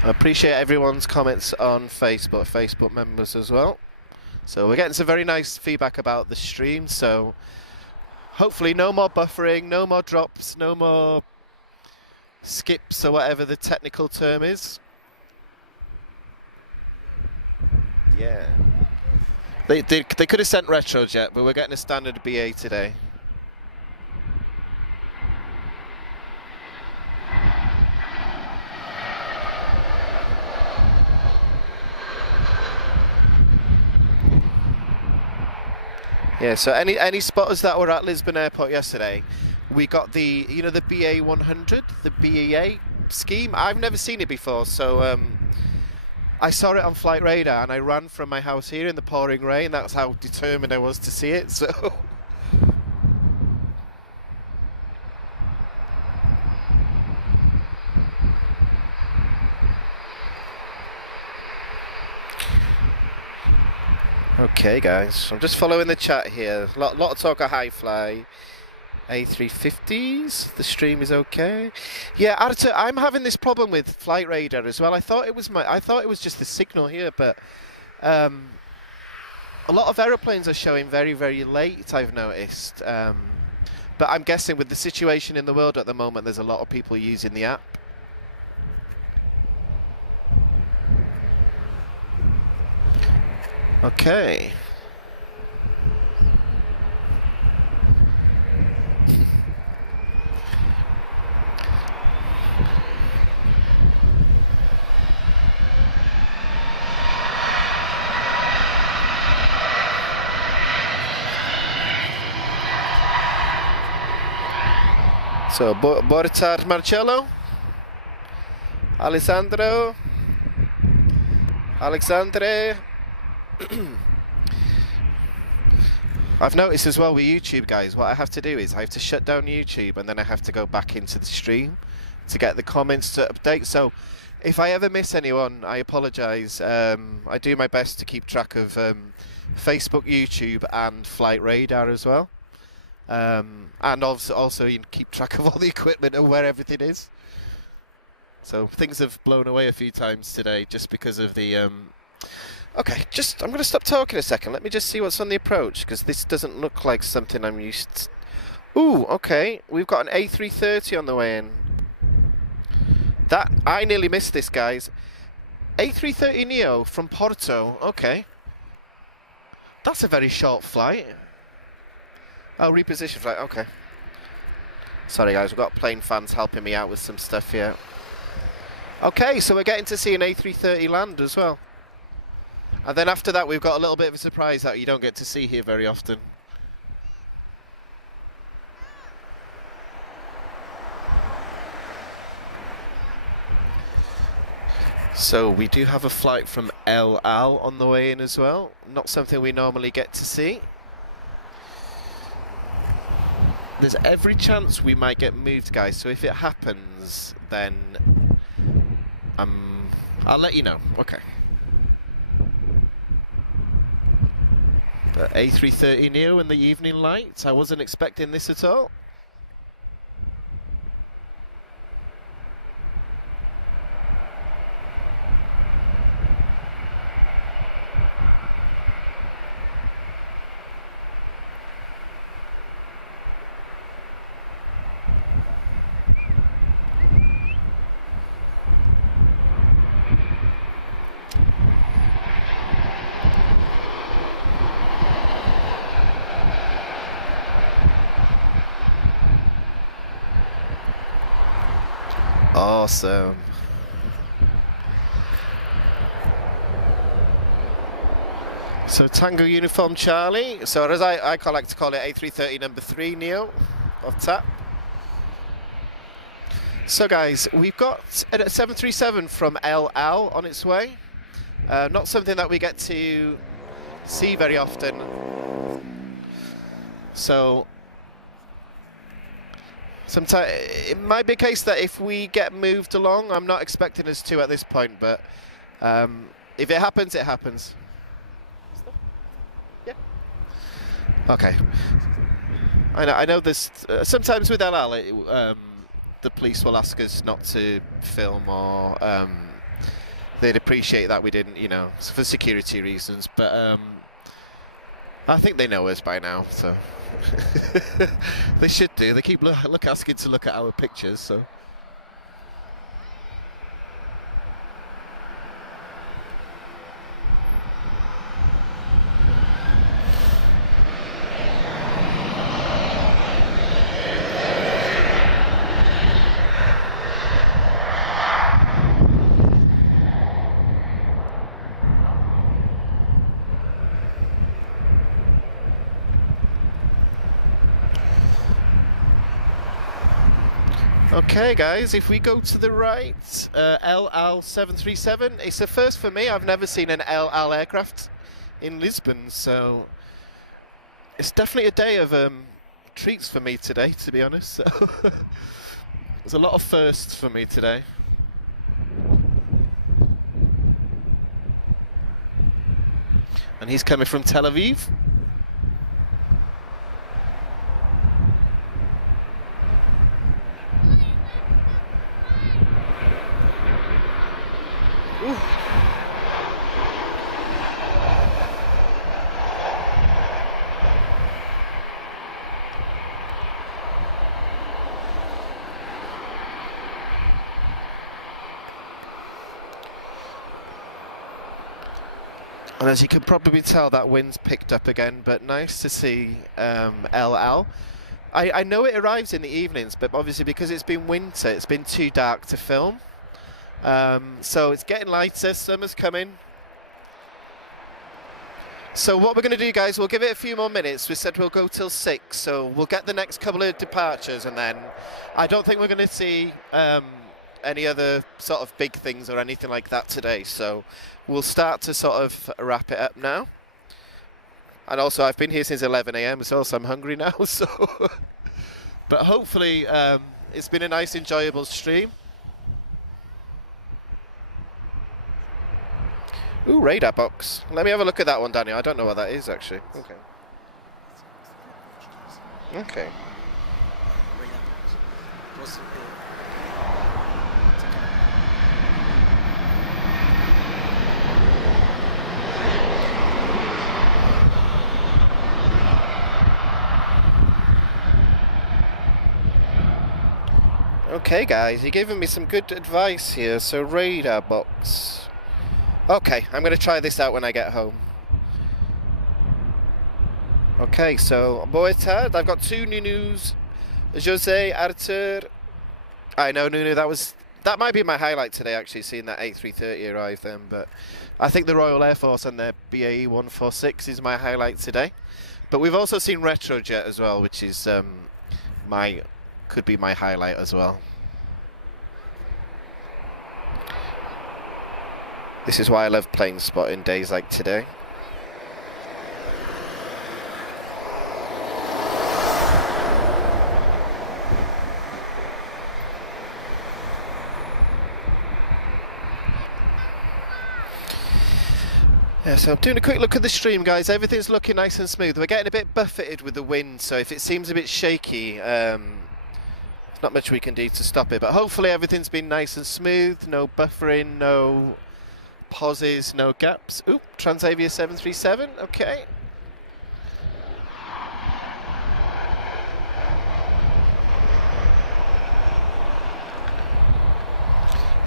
I appreciate everyone's comments on Facebook members as well. So we're getting some very nice feedback about the stream, so hopefully no more buffering, no more drops, no more skips or whatever the technical term is. Yeah. They could have sent retrojet, but we're getting a standard BA today. Yeah, so any spotters that were at Lisbon Airport yesterday, we got the, you know, the BA 100, the BEA scheme. I've never seen it before, so I saw it on Flight Radar and I ran from my house here in the pouring rain. That's how determined I was to see it, so... Okay, guys, I'm just following the chat here. Lot of talk of high fly. A350s, the stream is okay. Yeah, Arta, I'm having this problem with Flight Radar as well. I thought it was just the signal here, but a lot of aeroplanes are showing very, very late, I've noticed. But I'm guessing with the situation in the world at the moment, there's a lot of people using the app. Okay. So, boa tarde, Marcello. Alessandro. Alexandre. I've noticed as well with YouTube, guys, what I have to do is I have to shut down YouTube and then I have to go back into the stream to get the comments to update. So if I ever miss anyone, I apologise. I do my best to keep track of Facebook, YouTube and Flight Radar as well. And also you keep track of all the equipment and where everything is. So things have blown away a few times today just because of the... Okay, I'm going to stop talking a second. Let me just see what's on the approach, because this doesn't look like something I'm used to. Ooh, okay. We've got an A330 on the way in. I nearly missed this, guys. A330neo from Porto. Okay. That's a very short flight. Oh, reposition flight. Okay. Sorry, guys. We've got plane fans helping me out with some stuff here. Okay, so we're getting to see an A330 land as well. And then after that, we've got a little bit of a surprise that you don't get to see here very often. So we do have a flight from El Al on the way in as well. Not something we normally get to see. There's every chance we might get moved, guys. So if it happens, then I'll let you know. Okay. But A330neo in the evening lights. I wasn't expecting this at all. Awesome. So Tango Uniform Charlie. So as I like to call it, A330 number 3 Neo off tap. So guys, we've got a 737 from El Al on its way. Not something that we get to see very often. So sometimes it might be a case that if we get moved along, I'm not expecting us to at this point, but if it happens, it happens. Yeah. Okay. I know this. Sometimes with LL, the police will ask us not to film, or they'd appreciate that we didn't, you know, for security reasons. But I think they know us by now, so. They should do. They keep asking to look at our pictures, so. Okay guys, if we go to the right, LL737, it's a first for me. I've never seen an LL aircraft in Lisbon, so it's definitely a day of treats for me today, to be honest. So there's a lot of firsts for me today. And he's coming from Tel Aviv. And as you can probably tell, that wind's picked up again, but nice to see LL. I know it arrives in the evenings, but obviously because it's been winter, it's been too dark to film. So it's getting lighter, summer's coming. So what we're going to do, guys, we'll give it a few more minutes. We said we'll go till 6, so we'll get the next couple of departures, and then I don't think we're going to see any other sort of big things or anything like that today. So we'll start to sort of wrap it up now. And also, I've been here since 11 AM as well, so I'm hungry now. So, but hopefully, it's been a nice, enjoyable stream. Ooh, radar box. Let me have a look at that one, Daniel. I don't know what that is, actually. Okay. Okay. Okay, guys, you're giving me some good advice here. So, radar box. Okay, I'm going to try this out when I get home. Okay, so, boa tarde. I've got 2 Nunus. Jose, Arthur. I know, Nunu, that might be my highlight today, actually, seeing that A330 arrive then. But I think the Royal Air Force and their BAE 146 is my highlight today. But we've also seen Retrojet as well, which is could be my highlight as well. This is why I love plane spotting days like today. Yeah, so I'm doing a quick look at the stream, guys. Everything's looking nice and smooth. We're getting a bit buffeted with the wind, so if it seems a bit shaky, there's not much we can do to stop it. But hopefully everything's been nice and smooth. No buffering, no pauses, no gaps. Oop, Transavia 737, okay.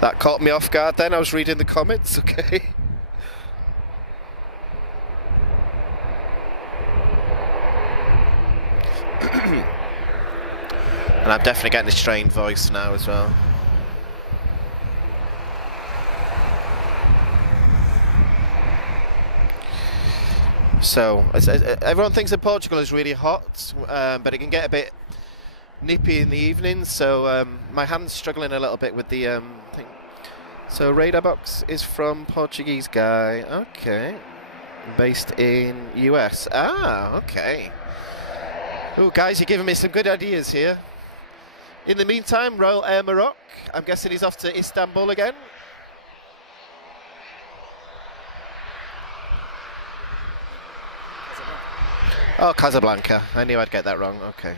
That caught me off guard then, I was reading the comments, okay. And I'm definitely getting a strained voice now as well. So, everyone thinks that Portugal is really hot, but it can get a bit nippy in the evening, so my hand's struggling a little bit with the thing. So, radar box is from Portuguese guy, okay. Based in US. Ah, okay. Oh, guys, you're giving me some good ideas here. In the meantime, Royal Air Maroc, I'm guessing he's off to Istanbul again. Oh, Casablanca. I knew I'd get that wrong. Okay.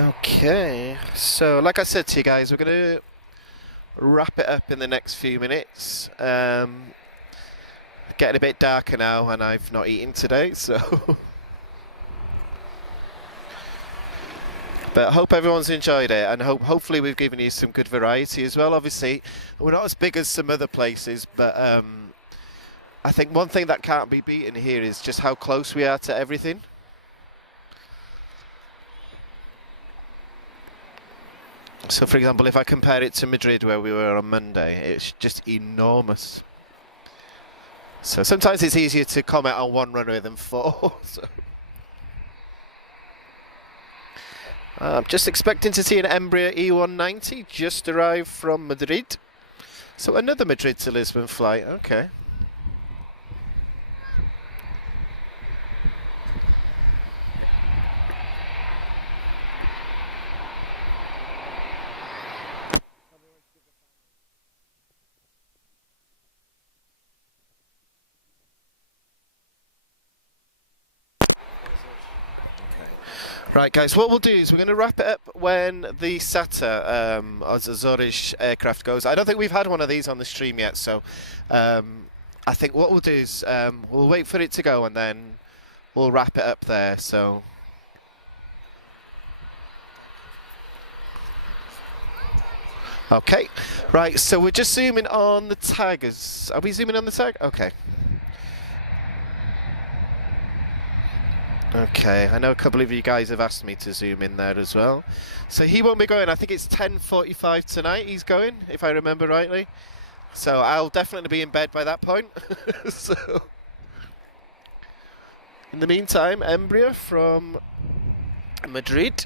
Okay, so like I said to you guys, we're going to wrap it up in the next few minutes. Getting a bit darker now, and I've not eaten today, so. But I hope everyone's enjoyed it, and hopefully we've given you some good variety as well. Obviously, we're not as big as some other places, but I think one thing that can't be beaten here is just how close we are to everything. So, for example, if I compare it to Madrid, where we were on Monday, it's just enormous. So sometimes it's easier to comment on one runway than 4. So. I'm just expecting to see an Embraer E190 just arrived from Madrid. So another Madrid to Lisbon flight, okay. Right, guys, what we'll do is we're going to wrap it up when the SATA Azores aircraft goes. I don't think we've had one of these on the stream yet, so I think what we'll do is we'll wait for it to go and then we'll wrap it up there. So Okay, right, so we're just zooming on the taggers. Are we zooming on the tag? Okay. Okay, I know a couple of you guys have asked me to zoom in there as well. So he won't be going, I think it's 10:45 tonight he's going, if I remember rightly. So I'll definitely be in bed by that point. So, in the meantime, Embria from Madrid.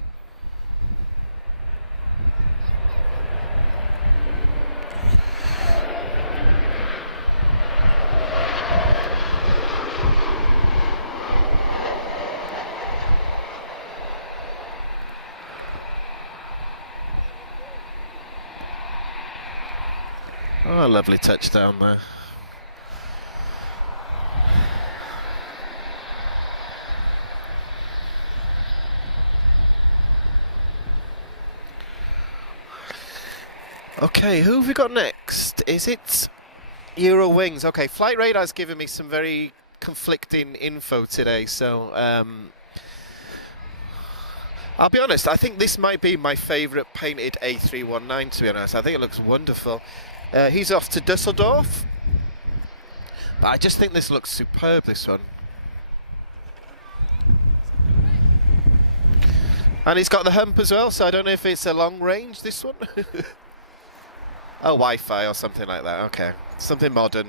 Oh, lovely touchdown there. Okay, who have we got next? Is it Euro Wings? Okay, Flight Radar's given me some very conflicting info today, so I'll be honest, I think this might be my favourite painted A319, to be honest. I think it looks wonderful. He's off to Dusseldorf, but I just think this looks superb, this one. And he's got the hump as well, so I don't know if it's a long range, this one. Oh, Wi-Fi or something like that, okay. Something modern.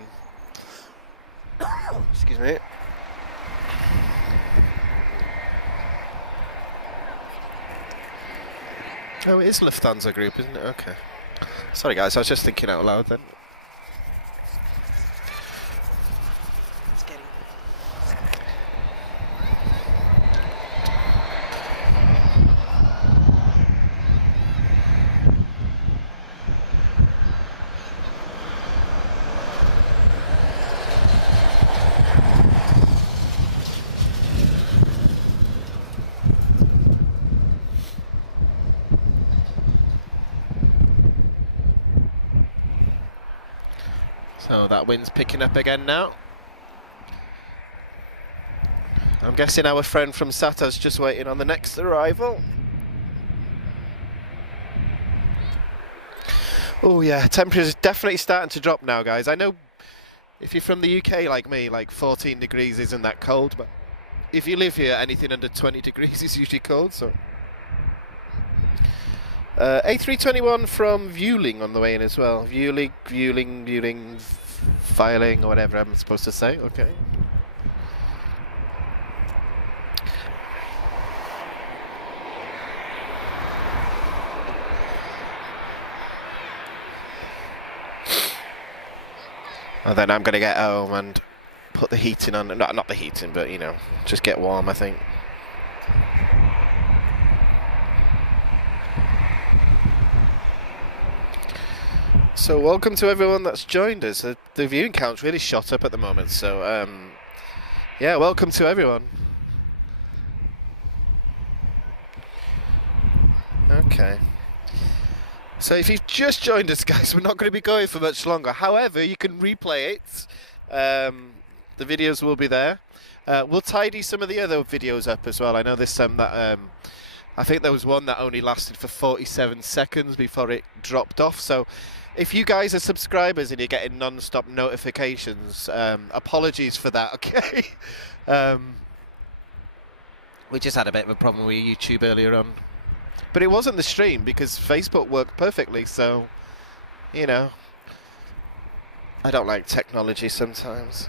Excuse me. Oh, it is Lufthansa Group, isn't it? Okay. Sorry guys, I was just thinking out loud then. So that wind's picking up again now. I'm guessing our friend from SATA's just waiting on the next arrival. Oh yeah, temperature's definitely starting to drop now, guys. I know if you're from the UK like me, like 14 degrees isn't that cold, but if you live here, anything under 20 degrees is usually cold, so. A321 from Vueling on the way in as well. Vueling, filing, or whatever I'm supposed to say, okay. And then I'm going to get home and put the heating on. No, not the heating, but, you know, just get warm, I think. So welcome to everyone that's joined us. The viewing count's really shot up at the moment, so yeah, welcome to everyone. Okay. So if you've just joined us, guys, we're not going to be going for much longer. However, you can replay it. The videos will be there. We'll tidy some of the other videos up as well. I know there's some that I think there was one that only lasted for 47 seconds before it dropped off. So if you guys are subscribers and you're getting non-stop notifications, apologies for that, okay? We just had a bit of a problem with YouTube earlier on. But it wasn't the stream because Facebook worked perfectly, so, you know, I don't like technology sometimes.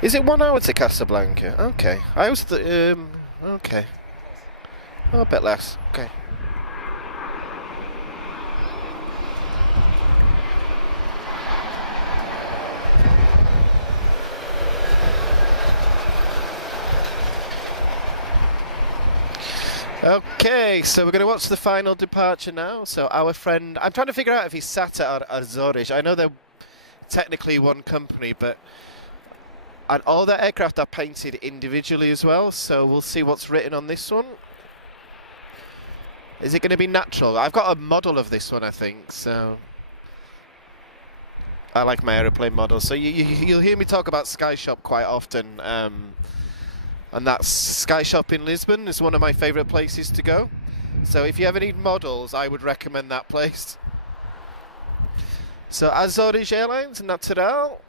Is it 1 hour to Casablanca? Okay. I was okay. Oh, a bit less. Okay. Okay, so we're going to watch the final departure now. So our friend, I'm trying to figure out if he's SATA or Azores. I know they're technically one company, but and all the aircraft are painted individually as well, so we'll see what's written on this one. Is it going to be natural? I've got a model of this one, I think, so. I like my aeroplane models. So you'll hear me talk about Sky Shop quite often, and that's Sky Shop in Lisbon is one of my favourite places to go. So if you ever need models, I would recommend that place. So Azores Airlines, Natural.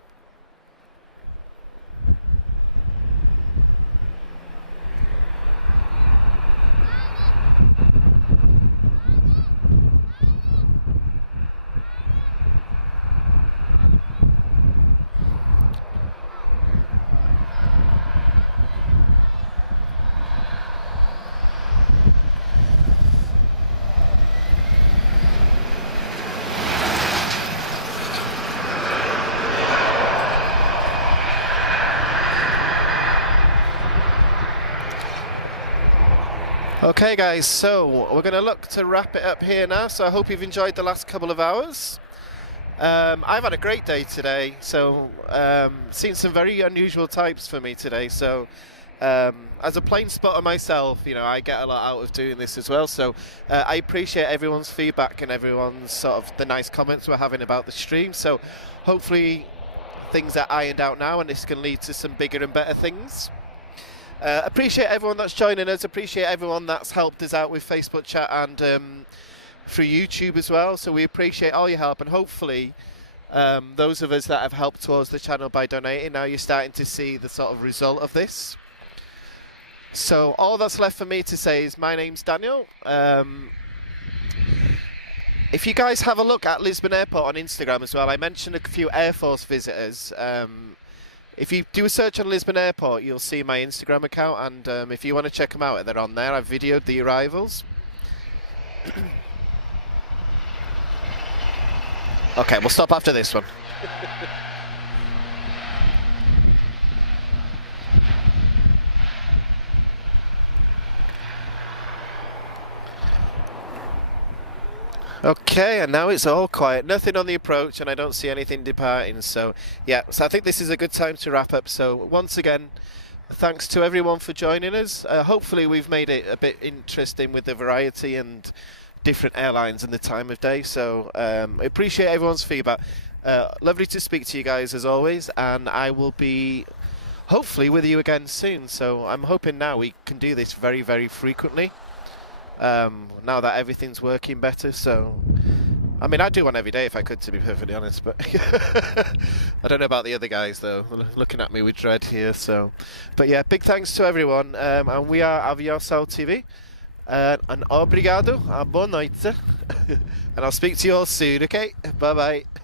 Okay guys, so we're going to look to wrap it up here now, so I hope you've enjoyed the last couple of hours. I've had a great day today, so seen some very unusual types for me today, so as a plane spotter myself, you know, I get a lot out of doing this as well, so I appreciate everyone's feedback and everyone's sort of the nice comments we're having about the stream, so hopefully things are ironed out now and this can lead to some bigger and better things. Appreciate everyone that's joining us, appreciate everyone that's helped us out with Facebook chat and through YouTube as well, so we appreciate all your help, and hopefully those of us that have helped towards the channel by donating, now you're starting to see the sort of result of this. So all that's left for me to say is my name's Daniel. If you guys have a look at Lisbon Airport on Instagram as well, I mentioned a few Air Force visitors. If you do a search on Lisbon Airport, you'll see my Instagram account, and if you want to check them out, they're on there. I've videoed the arrivals. Okay, we'll stop after this one. Okay, and now it's all quiet, nothing on the approach, and I don't see anything departing, so yeah, so I think this is a good time to wrap up. So once again, thanks to everyone for joining us. Hopefully we've made it a bit interesting with the variety and different airlines and the time of day, so I appreciate everyone's feedback. Lovely to speak to you guys as always, and I will be hopefully with you again soon, so I'm hoping now we can do this very, very frequently. Now that everything's working better, so I mean I'd do one every day if I could, to be perfectly honest, but I don't know about the other guys though, looking at me with dread here, so but yeah, big thanks to everyone, and we are Aviação TV, and obrigado, a boa noite, and I'll speak to you all soon, okay, bye bye.